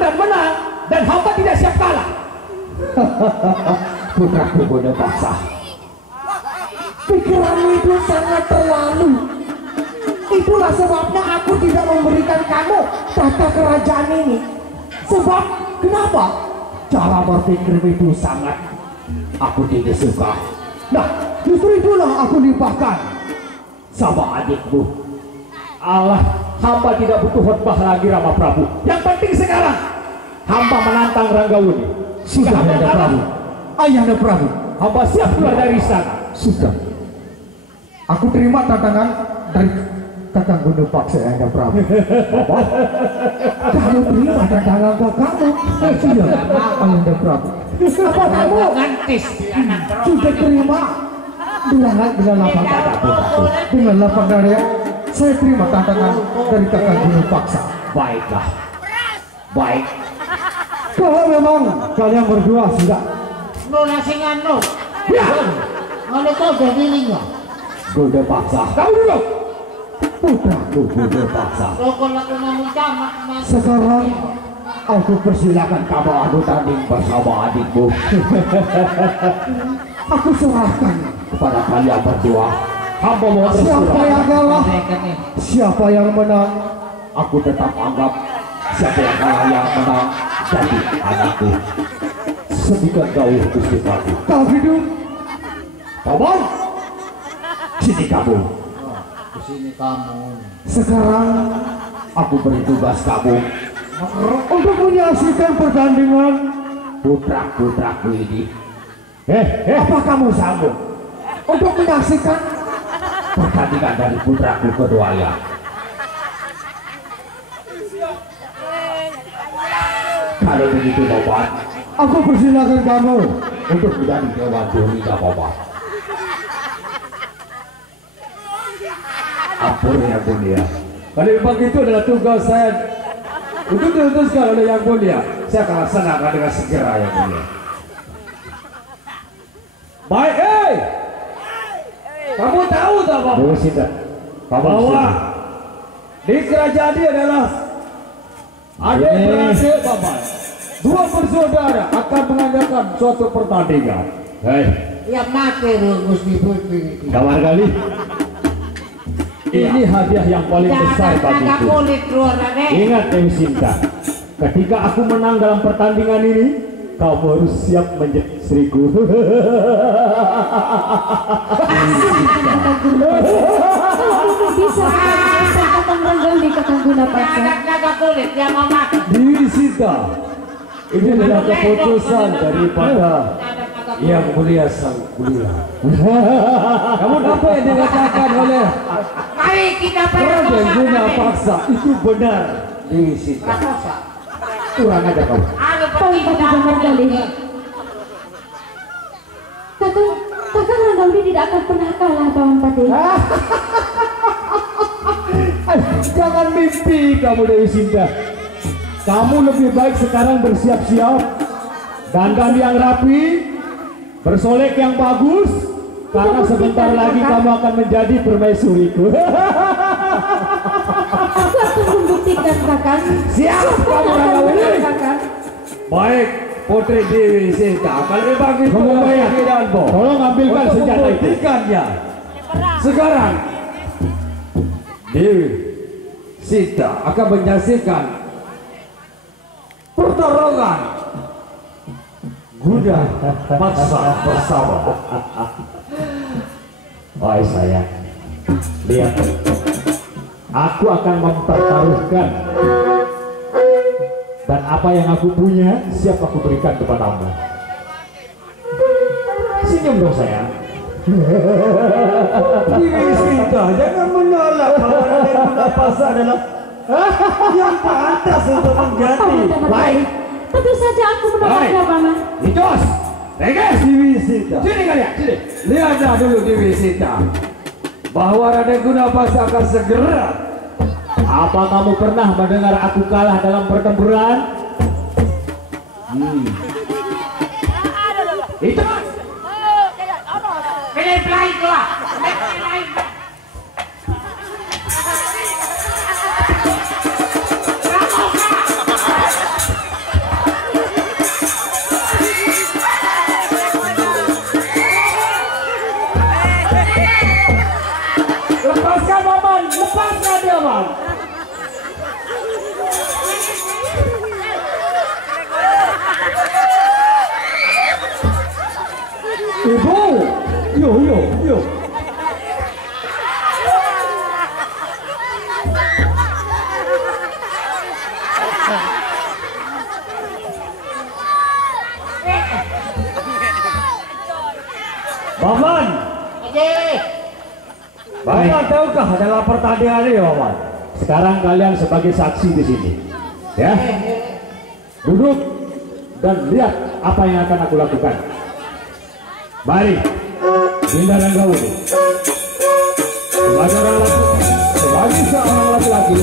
dan hamba tidak siap kalah. Putraku Gonda Paksa, pikiranmu itu sangat terlalu. Itulah sebabnya aku tidak memberikan kamu tata kerajaan ini. Sebab kenapa? Cara berpikirmu itu sangat aku tidak suka. Nah, justru itulah aku limpahkan sama adikmu. Allah, hamba tidak butuh khotbah lagi Rama Prabu. Yang penting sekarang hamba menantang Ranggawuni. Sudah Ayahanda Prabu. Ayahanda Prabu, hamba siap keluar dari istana. Sudah. Aku terima tantangan dari Kakang Gonda Paksa Ayahanda Prabu. Apa? Kamu terima tantangan kakakmu? Sudah Ayahanda Prabu. Apa kamu sudah terima? Dengan lapang dada putraku. Dengan lapang dada saya terima tantangan dari Kakang Gonda Paksa. Baiklah. Baik. Kalau memang kalian berdua sudah Nulasingan ya, kalau kau jadi lingga Gonda Paksa, kamu dulu putraku Gonda Paksa. Sekarang aku persilakan kamu adu tanding bersama adikmu. Aku serahkan kepada kalian berdua. Hamba mau siapa yang kalah, siapa yang menang, aku tetap anggap siapa yang kalah yang menang jadi anakku. Sedikan jauh Gusti Prabu. Kalau gitu, Paman, sini kamu. Kesini kamu. Sekarang aku beri tugas kamu untuk menyaksikan pertandingan putra-putraku ini. Apa kamu sanggup untuk menyaksikan pertandingan dari putraku kedua ya? Kalau begitu Paman, aku persilakan kamu untuk menjadi Dewan Durita Paman. Ampun Yang Mulia. Kalau memang itu adalah tugas saya untuk diutuskan oleh Yang Mulia, saya akan laksanakan dengan segera Yang Mulia. Baik, kamu tahu tak Pak? Bahwa di kerajaan ini adalah ada berhasil Bapak. Dua bersaudara akan mengadakan suatu pertandingan. Ya mati Gusti Putri. Kamar kali. Ini hadiah yang paling besar bagiku. Kulit keluar, Ingat Dewi Sinta, ketika aku menang dalam pertandingan ini, kamu harus siap menjadi istriku. Kalau kamu bisa Kakang Ranggawi, Kakang Gunapaksa. Naga kulit yang mau mati. Dewi Sinta, ini adalah keputusan daripada yang mulia sang mulia. Kamu apa yang dikatakan oleh Mari kita Raden Gunapaksa itu benar, Dewi Sinta. Kurang aja kamu. Paman Pati Ranggawi. Kakang Ranggawi tidak akan pernah kalah, Paman Pati. Jangan mimpi kamu Dewi Sinta. Kamu lebih baik sekarang bersiap-siap, dandan yang rapi, bersolek yang bagus, karena sebentar lagi kamu akan menjadi permaisuriku. Aku akan membuktikan, Kakang. Siap kamu Ranggawi. Kakang. Baik, Putri Dewi Sinta, kalau memang itu keyakinanmu, Tolong ambilkan untuk senjata itu. membuktikannya. Sekarang Dewi Sinta akan menyaksikan pertarungan Gunapaksa bersama. Wahai sayang, lihat, aku akan mempertaruhkan, dan apa yang aku punya siap aku berikan kepadamu. Senyum dong sayang. Dewi Sinta, jangan menolak bahwa Raden Gunapaksa adalah yang pantas untuk mengganti. Baik, Tentu saja aku menolaknya, Paman. Nicos, Reges, Dewi Sinta, sini kalian, sini. lihatlah dulu Dewi Sinta, bahwa Raden Gunapaksa akan segera. Apa kamu pernah mendengar aku kalah dalam pertempuran? Itu Pilih pelai gua. lepaskan Paman, lepaskan dia Paman. Ibu, yo. Paman, Paman tahukah dalam pertandingan ini, Paman? Sekarang kalian sebagai saksi di sini, ya. Duduk dan lihat apa yang akan aku lakukan. Mari, Dinda Ranggawi, sebagai seorang laki-laki.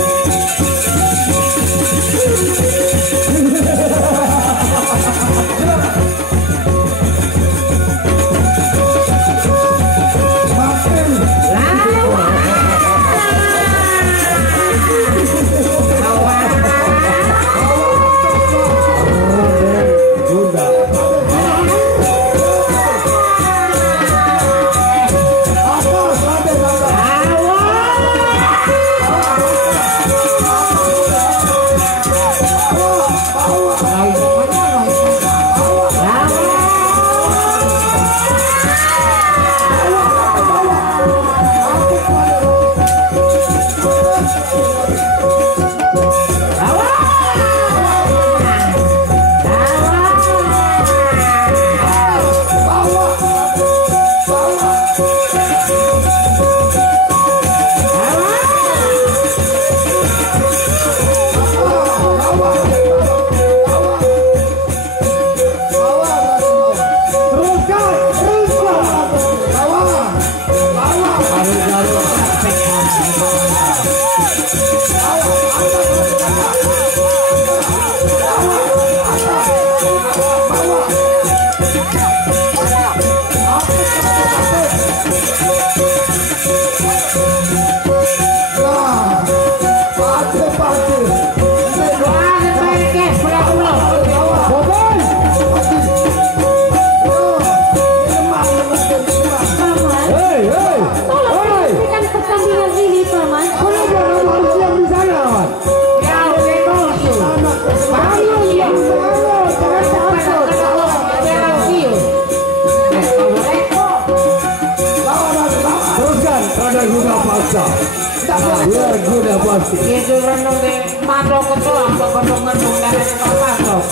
Luar guna pasti. Itu renung di Padok itu apa gedung-gedung dari Padok.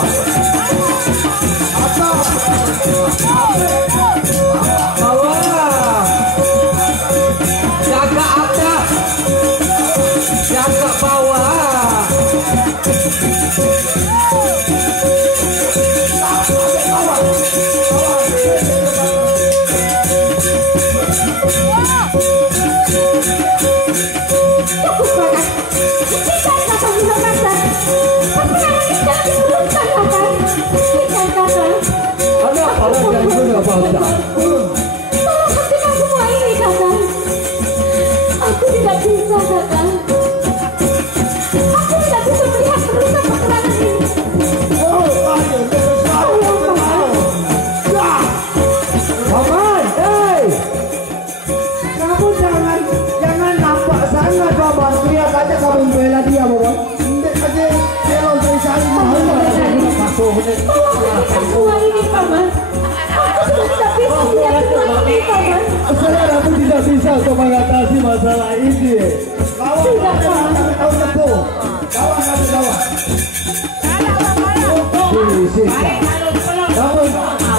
Bawa. Jaga ada. Jaga bawah. Ada apa yang guna bangsa? Tolong hentikan semua ini, Kakak. Aku tidak bisa, Kakak. Aku tidak bisa melihat terusan peperangan ini. Paman, kamu jangan nampak sangat, Paman. Lihat aja kamu bela dia, Paman. Ndek aja kalau saya cari mahal. Tolong hentikan semua ini, Paman. Aku sudah tidak bisa melihat semua ini, Paman. Saudara, aku tidak bisa untuk mengatasi masalah ini. Tidak, Paman. Tahu tepu. Kawan kami kawan. Sisa. Namun,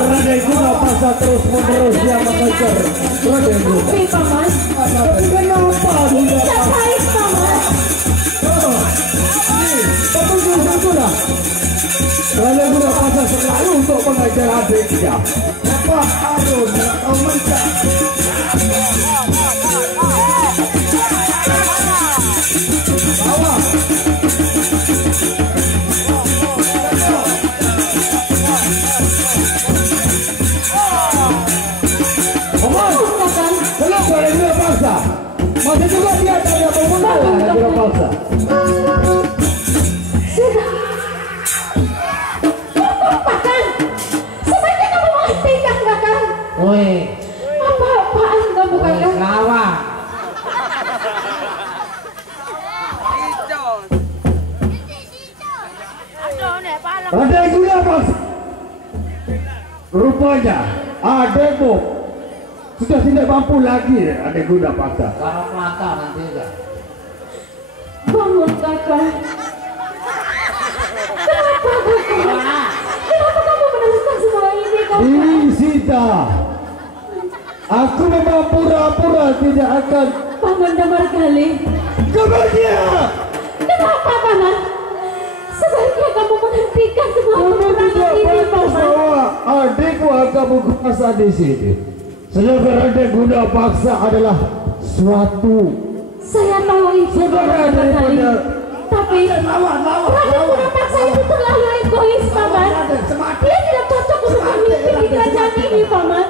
Raden Guna Paksa terus menerus yang mengejar Raden Guna. Tapi, Paman, Tapi kenapa Guna tidak Paksa? baik, Paman. Tapi Guna Guna. Raden Guna Paksa selalu untuk mengejar adiknya. Apa? Aduh, nak tahu mencak. Paman, kenapa Raden Guna Paksa? Masih juga dia tidak mau mengalah Raden Guna Paksa. Sudah. Bahkan, sebaiknya kamu menghentikan, Kakak. Woi, Apa-apaan kamu, Kakak? lawan. Raden Guna Paksa. Rupanya adekmu sudah tidak mampu lagi Raden Guna Paksa. Kalau mata nanti enggak. Bangun, Kakak. Kenapa, Kakak? Kenapa kamu meneruskan semua ini, Kakak? Ini Sita. Aku memang pura-pura tidak akan. Paman Damar Kali. Kemudian Kenapa, Paman? Sebaiknya kamu menghentikan semua kamu peperangan tidak ini, pantas Paman. bahwa adikku akan berkuasa di sini. Sedangkan Raden Guna Paksa adalah suatu Saya tahu itu, saudara Paman Damar Kali. daripada Tapi Raden Guna Paksa itu terlalu egois, Paman. Dia tidak cocok untuk memimpin di kerajaan ini, Paman.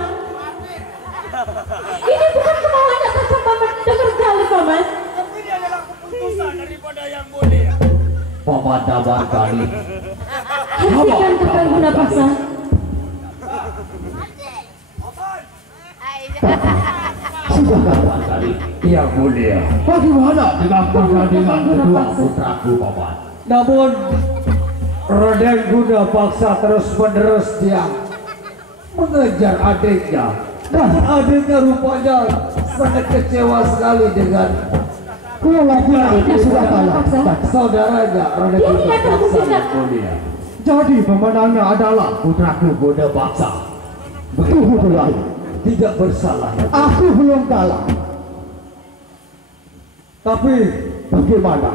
Ini bukan kemauan yang cocok, Paman. Dengar kali, Paman. Paman Damar Kali. Hentikan Kakak Guna Paksa. Sudahkah Damar Kali. yang mulia? Bagaimana dengan pertandingan kedua putraku, Paman? Namun Raden Guna Paksa terus-menerus dia mengejar adiknya, dan adiknya rupanya sangat kecewa sekali dengan Adiknya sudah kalah. saudaranya Raden Dia Guna tidak Paksa terbukti. yang mulia. Jadi pemenangnya adalah putraku Guna Paksa. Begitu betul, tidak bersalah. Aku belum kalah. Tapi bagaimana?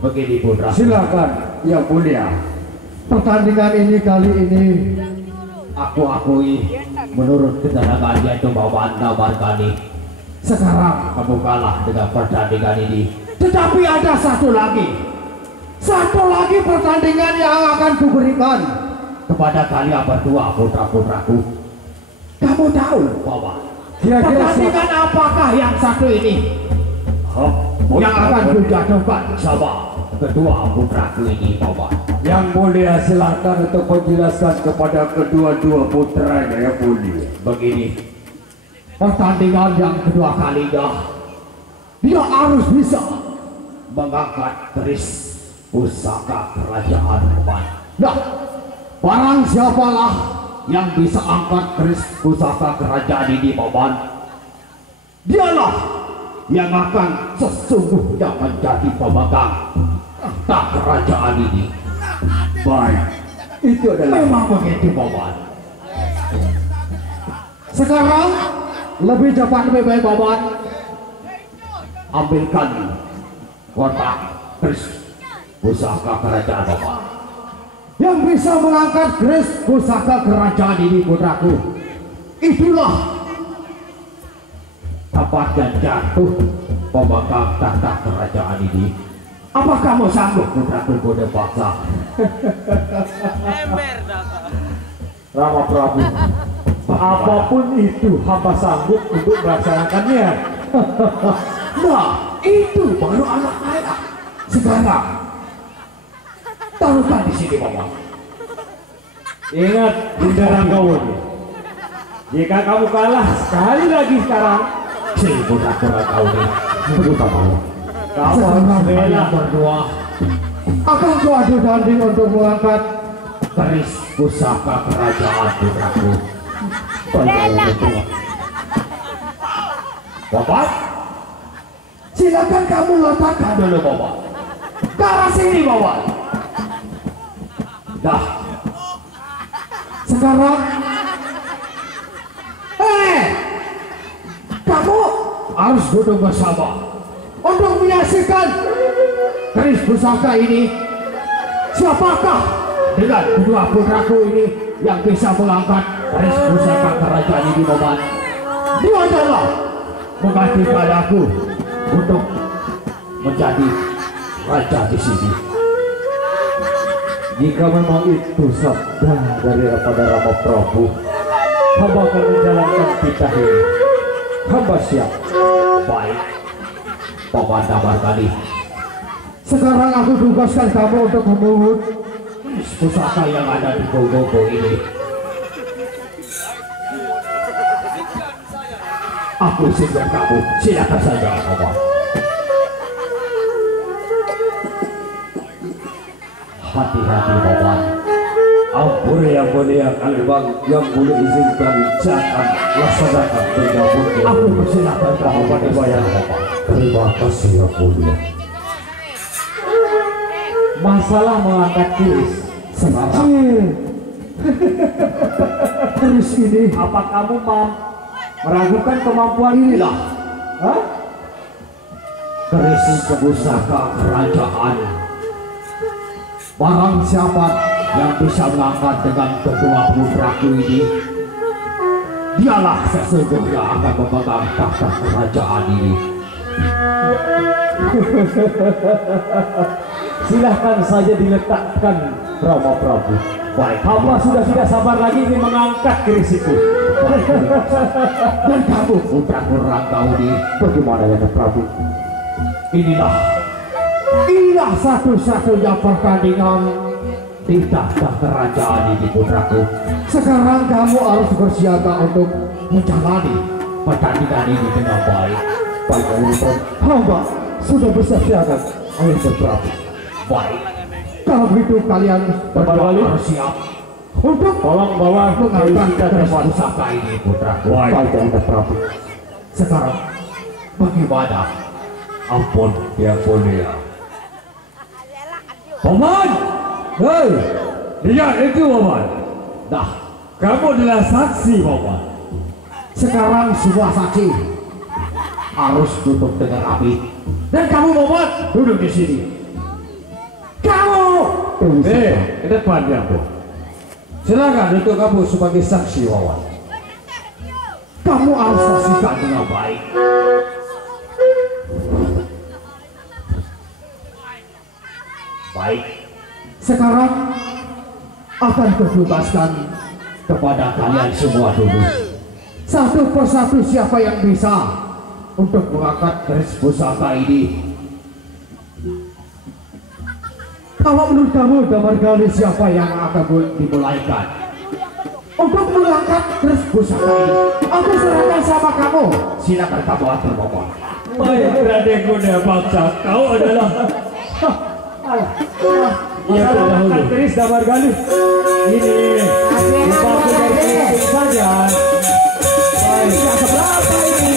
Begini putra. Silakan yang mulia. Pertandingan ini kali ini Aku akui menurut keterangannya itu Paman Damar Kali. sekarang, Kamu kalah dengan pertandingan ini. tetapi ada satu lagi pertandingan yang akan kuberikan. Kepada kalian berdua putra-putraku. Kamu tahu Paman. kira-kira Pertandingan apakah yang satu ini? Yang akan kujatuhkan sama kedua putraku ini, Paman. yang mulia silakan untuk menjelaskan kepada kedua-dua putranya yang mulia. Begini, pertandingan yang kedua kalinya dia harus bisa mengangkat keris pusaka kerajaan, Paman. Nah, barang siapalah yang bisa angkat keris pusaka kerajaan ini, Paman, dialah yang akan sesungguhnya menjadi pemegang tahta kerajaan ini. Baik, itu adalah Memang begitu, Boban. Sekarang lebih cepat lebih baik, Boban. Ambilkan kotak keris pusaka kerajaan, Boban. Yang bisa mengangkat keris pusaka kerajaan ini, putraku, itulah tempatnya jatuh pemegang tahta kerajaan ini. Apa kamu sanggup, putraku Gode Paksa? Rama Prabu. Apapun itu hamba sanggup untuk melaksanakannya. Nah, itu baru anak-anak. Sekarang taruhkan di sini, Bapak. Ingat, Dinda Ranggawon, jika kamu kalah sekali lagi sekarang, Si putraku Ranggawon, putra kamu. kamu harus bela. Berdua akan kuadu danding untuk mengangkat keris pusaka kerajaan, putraku. Berdua. Bapak, silakan kamu letakkan dulu, Bapak. Ke arah sini, Bapak. Dah. Sekarang, kamu harus duduk bersama untuk menyaksikan keris pusaka ini. Siapakah dengan kedua putraku ini yang bisa mengangkat keris pusaka kerajaan ini, Bapak? Dia adalah mengganti padaku untuk menjadi raja di sini. Jika memang itu sabda daripada Rama Prabu, hamba akan menjalankan titah ini. Hamba siap. Baik, Bapak Damarkali. Sekarang aku tugaskan kamu untuk memungut pusaka yang ada di gogo ini. Aku izinkan kamu, silakan saja, Bapak. Hati-hati, Bapak. Ampun yang mulia Kalibang, yang boleh izinkan jangan laksanakan bergabung. Aku persilakan kamu pada bayar, Bapak. Terima kasih yang mulia. Masalah mengangkat keris sekarang. Keris ini, apa kamu meragukan kemampuan inilah? Hah? Keris pusaka kerajaan. Barang siapa yang bisa mengangkat dengan kedua putraku ini, dialah sesungguhnya akan memegang tahta kerajaan ini. Silahkan saja diletakkan, Rama Prabu. Baik, Hamba sudah tidak sabar lagi ingin mengangkat keris itu. dan kamu putraku Ranggauni, bagaimana ya Prabu? Inilah satu-satunya pertandingan di tahta kerajaan ini, putraku. Sekarang kamu harus bersiaga untuk menjalani pertandingan ini dengan baik. Baik, hamba sudah bersiap-siaga, Ayah Prabu. Baik, kalau begitu kalian berdua harus siap untuk Tolong bawa mengangkat keris pusaka ini, putraku. Baik, Ayah Prabu. Sekarang bagaimana? Ampun yang mulia. Paman, hei, lihat itu Paman. Dah, Kamu adalah saksi, Paman. sekarang semua saksi harus duduk dengan rapi. Dan kamu Bobat duduk di sini. Kamu Ke depan ya, Bu. Silakan untuk kamu sebagai saksi, Paman. kamu harus saksikan dengan baik. Baik, sekarang akan kutugaskan kepada kalian semua dulu. Satu persatu siapa yang bisa untuk mengangkat keris pusaka ini. Kalau menurut kamu Damargali siapa yang akan dimulaikan untuk mengangkat keris pusaka ini? Aku serahkan sama kamu. Silakan kamu atur, Bapak. Baik, Raden Gode Paksa, kau adalah Iya, mengangkat keris Damargali. Ini lupa aku dari keliling saja. Baik, Berapa ini?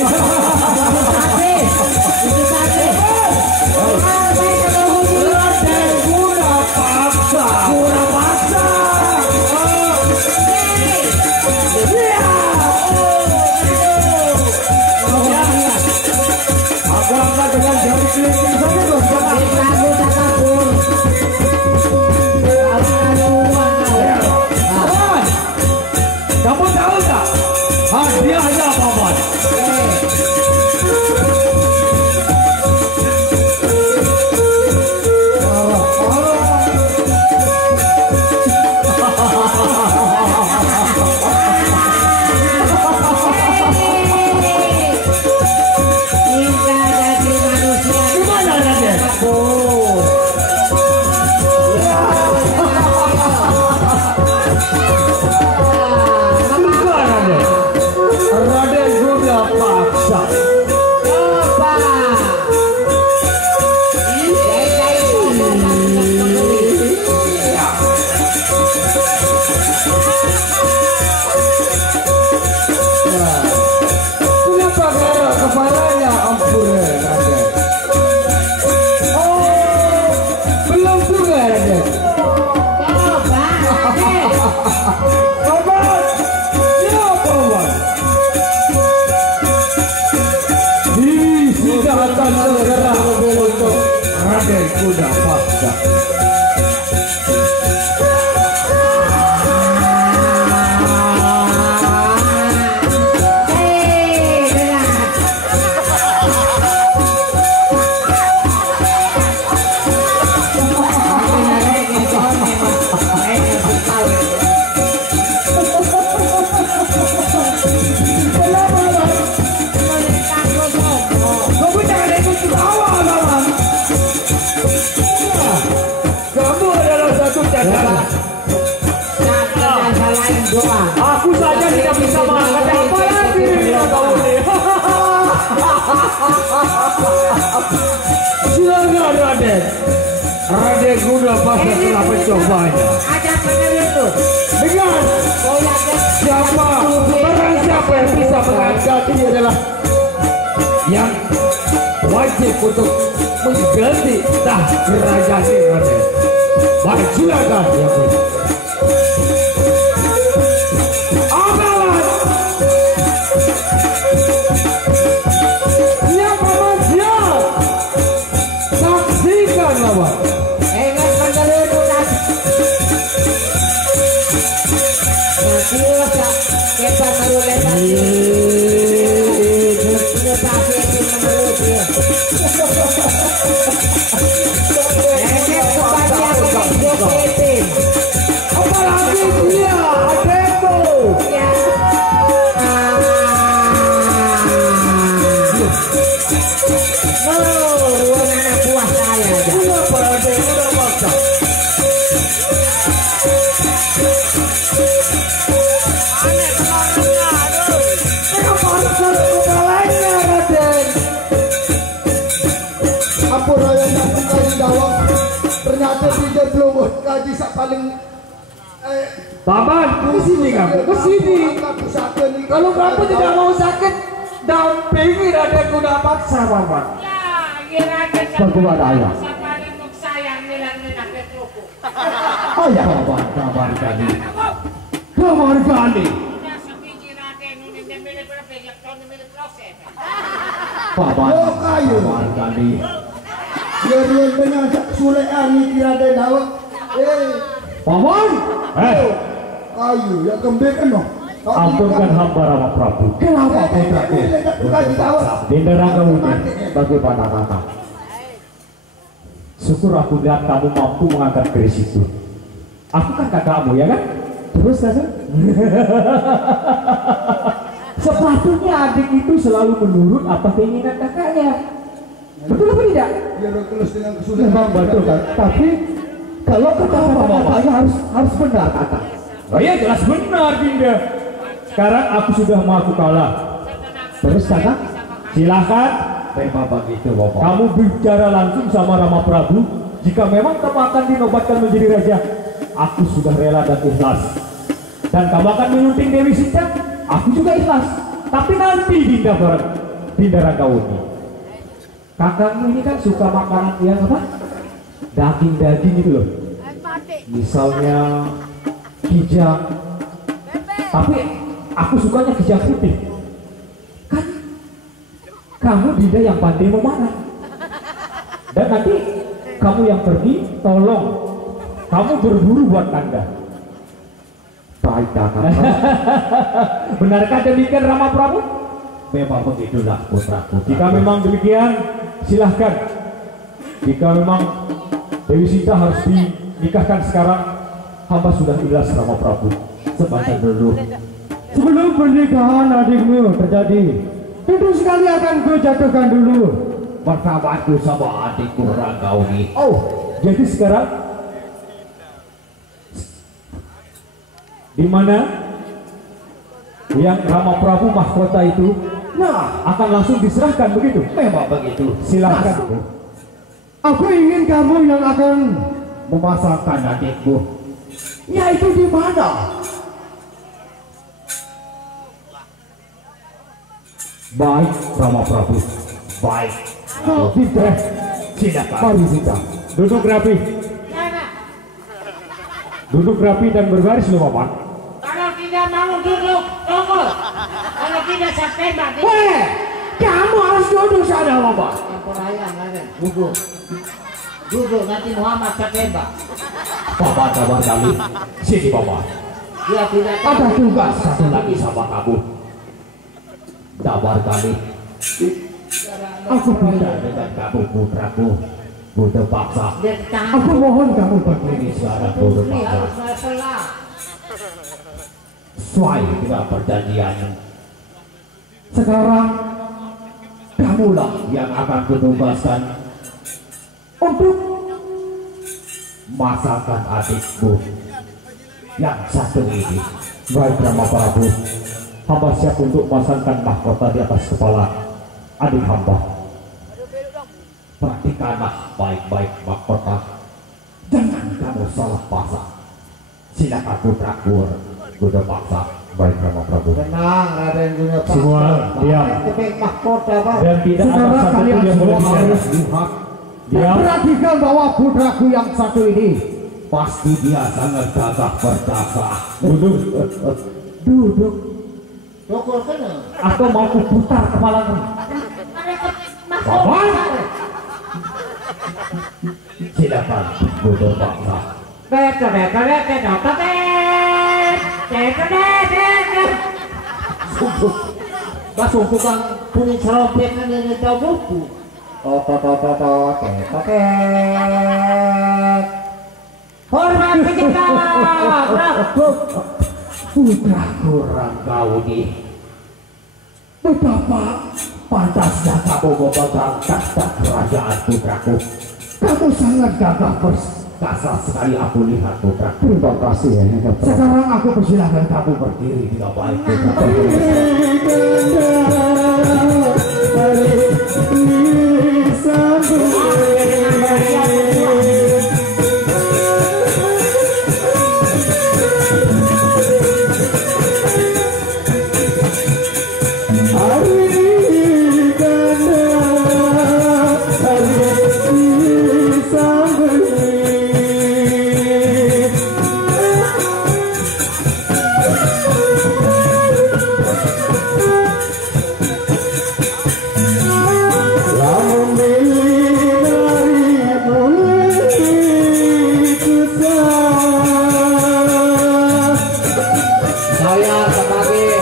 lain doa. Aku saja tidak bisa mengangkat apa lagi kau ini. Silakan Raden. Raden Guna Pasar telah mencobanya. Ada benar itu. Dengan barang siapa yang bisa mengangkat ini adalah yang wajib untuk mengganti tahta kerajaan Raden. Baik, silakan yang ini. Amalan. Siap paman, siap. Saksikan lawan. Ingat benar itu kan. Nanti ya kita baru lepas. Ini pasti menurut dia. Apalagi dia adekmu. Ya. Anak buah saya aja. Kenapa adek udah maksa? Kenapa harus kepalanya Raden? Ampun raya yang kaji dawang. Ternyata dia belum kaji sak paling Paman, ke sini kamu, ke sini. Kalau kamu tidak mau sakit, dampingi Raden Guna Paksa, Paman. Bagaimana ayah? Oh ya, Paman, kabar kali. Kabar kali. Paman, Oh, kayu. kabar kali. Dia benar kesulitan ni tiada dawang. Paman, Kayu yang gembir kan noh. Ampunkan hamba Rama Prabu. kenapa putraku? Kaji dawang. Dinda Ranggawuni, bagaimana Rama? Syukur aku lihat kamu mampu mengangkat keris itu. Aku kan kakakmu ya kan? Terus Raja? Sepatutnya adik itu selalu menurut apa keinginan kakaknya. Betul apa tidak? Dia berkelus dengan kesulitan. Memang betul kan? Tapi kalau kata-kata kakaknya harus benar kakak. Oh iya jelas benar Dinda. Sekarang aku sudah mau aku kalah. Terus kakak? Silahkan Memang begitu Bapak. kamu bicara langsung sama Rama Prabu. Jika memang kamu akan dinobatkan menjadi raja, aku sudah rela dan ikhlas. Dan kamu akan menyunting Dewi Sinta, aku juga ikhlas. Tapi nanti Dinda Ranggawuni, kakakmu ini kan suka makanan yang apa? Daging-daging itu loh. Misalnya kijang. Tapi aku sukanya kijang putih. Kan kamu Dinda yang pandai memanah. Dan nanti kamu yang pergi, tolong kamu berburu buat Anda. Baik kakak. Benarkah demikian Rama Prabu? Memang begitulah putraku. Jika memang demikian, silahkan. Jika memang Dewi Sinta harus dinikahkan sekarang, hamba sudah ikhlas Rama Prabu. sebentar dulu. Sebelum pernikahan adikmu terjadi, tentu sekali akan gue jatuhkan dulu Persahabatku sama adikku Ranggawuni. Oh, jadi sekarang di mana yang Rama Prabu mahkota itu, nah akan langsung diserahkan begitu? Memang begitu. Silahkan. Aku ingin kamu yang akan Memasakkan adikku. Yaitu di mana? Baik Rama Prabu. Baik. Dinda, Silakan. mari Dinda. Duduk rapi. Duduk rapi dan berbaris loh Paman. Kalau tidak mau duduk, tunggu. Kalau tidak saya tembak. Hei, kamu harus duduk sana, Bapak. Ampun ayam, Raden. Duduk. Duduk, nanti Muhammad saya tembak. Bapak kabar kali. Sini Bapak. Dia tidak Ada tugas satu lagi sama kamu. Kabar kali. Aku pindah dengan kamu putraku. Butuh paksa. dia tahan. Aku mohon kamu Berdiri sekarang butuh Ini paksa. harus saya pelah. Sesuai dengan perjanjian. sekarang. Kamulah yang akan kutugaskan untuk masakan adikku yang satu ini. Baik Rama Prabu, hamba siap untuk memasangkan mahkota di atas kepala adik hamba. Perhatikanlah baik-baik mahkota, jangan kamu salah pasang. Silakan putraku Guna Paksa. Baik Rama Prabu. Tenang Raden Guna Paksa. Semua diam. Tepik mahkota Pak. Dan tidak ada Sekarang satu kalian pun yang boleh semua bicara. harus lihat. Diam. Perhatikan bahwa putraku yang satu ini Pasti dia sangat gagah perkasa. Duduk. Duduk. Dukul kena. Atau mau kuputar kepalamu. Paman. Silakan Guna Paksa. Masuk tukang bunyi serompet ini tahu buku. Hormat kita, Prabu. Putraku Ranggauni, betapa pantasnya kamu memegang tahta kerajaan putraku. Kamu sangat gagah perkasa sekali aku lihat putraku. terima kasih ya. Sekarang aku persilahkan kamu berdiri dengan baik putraku. Saya sebagai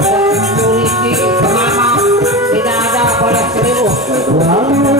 peneliti pengamat tidak ada boleh serius.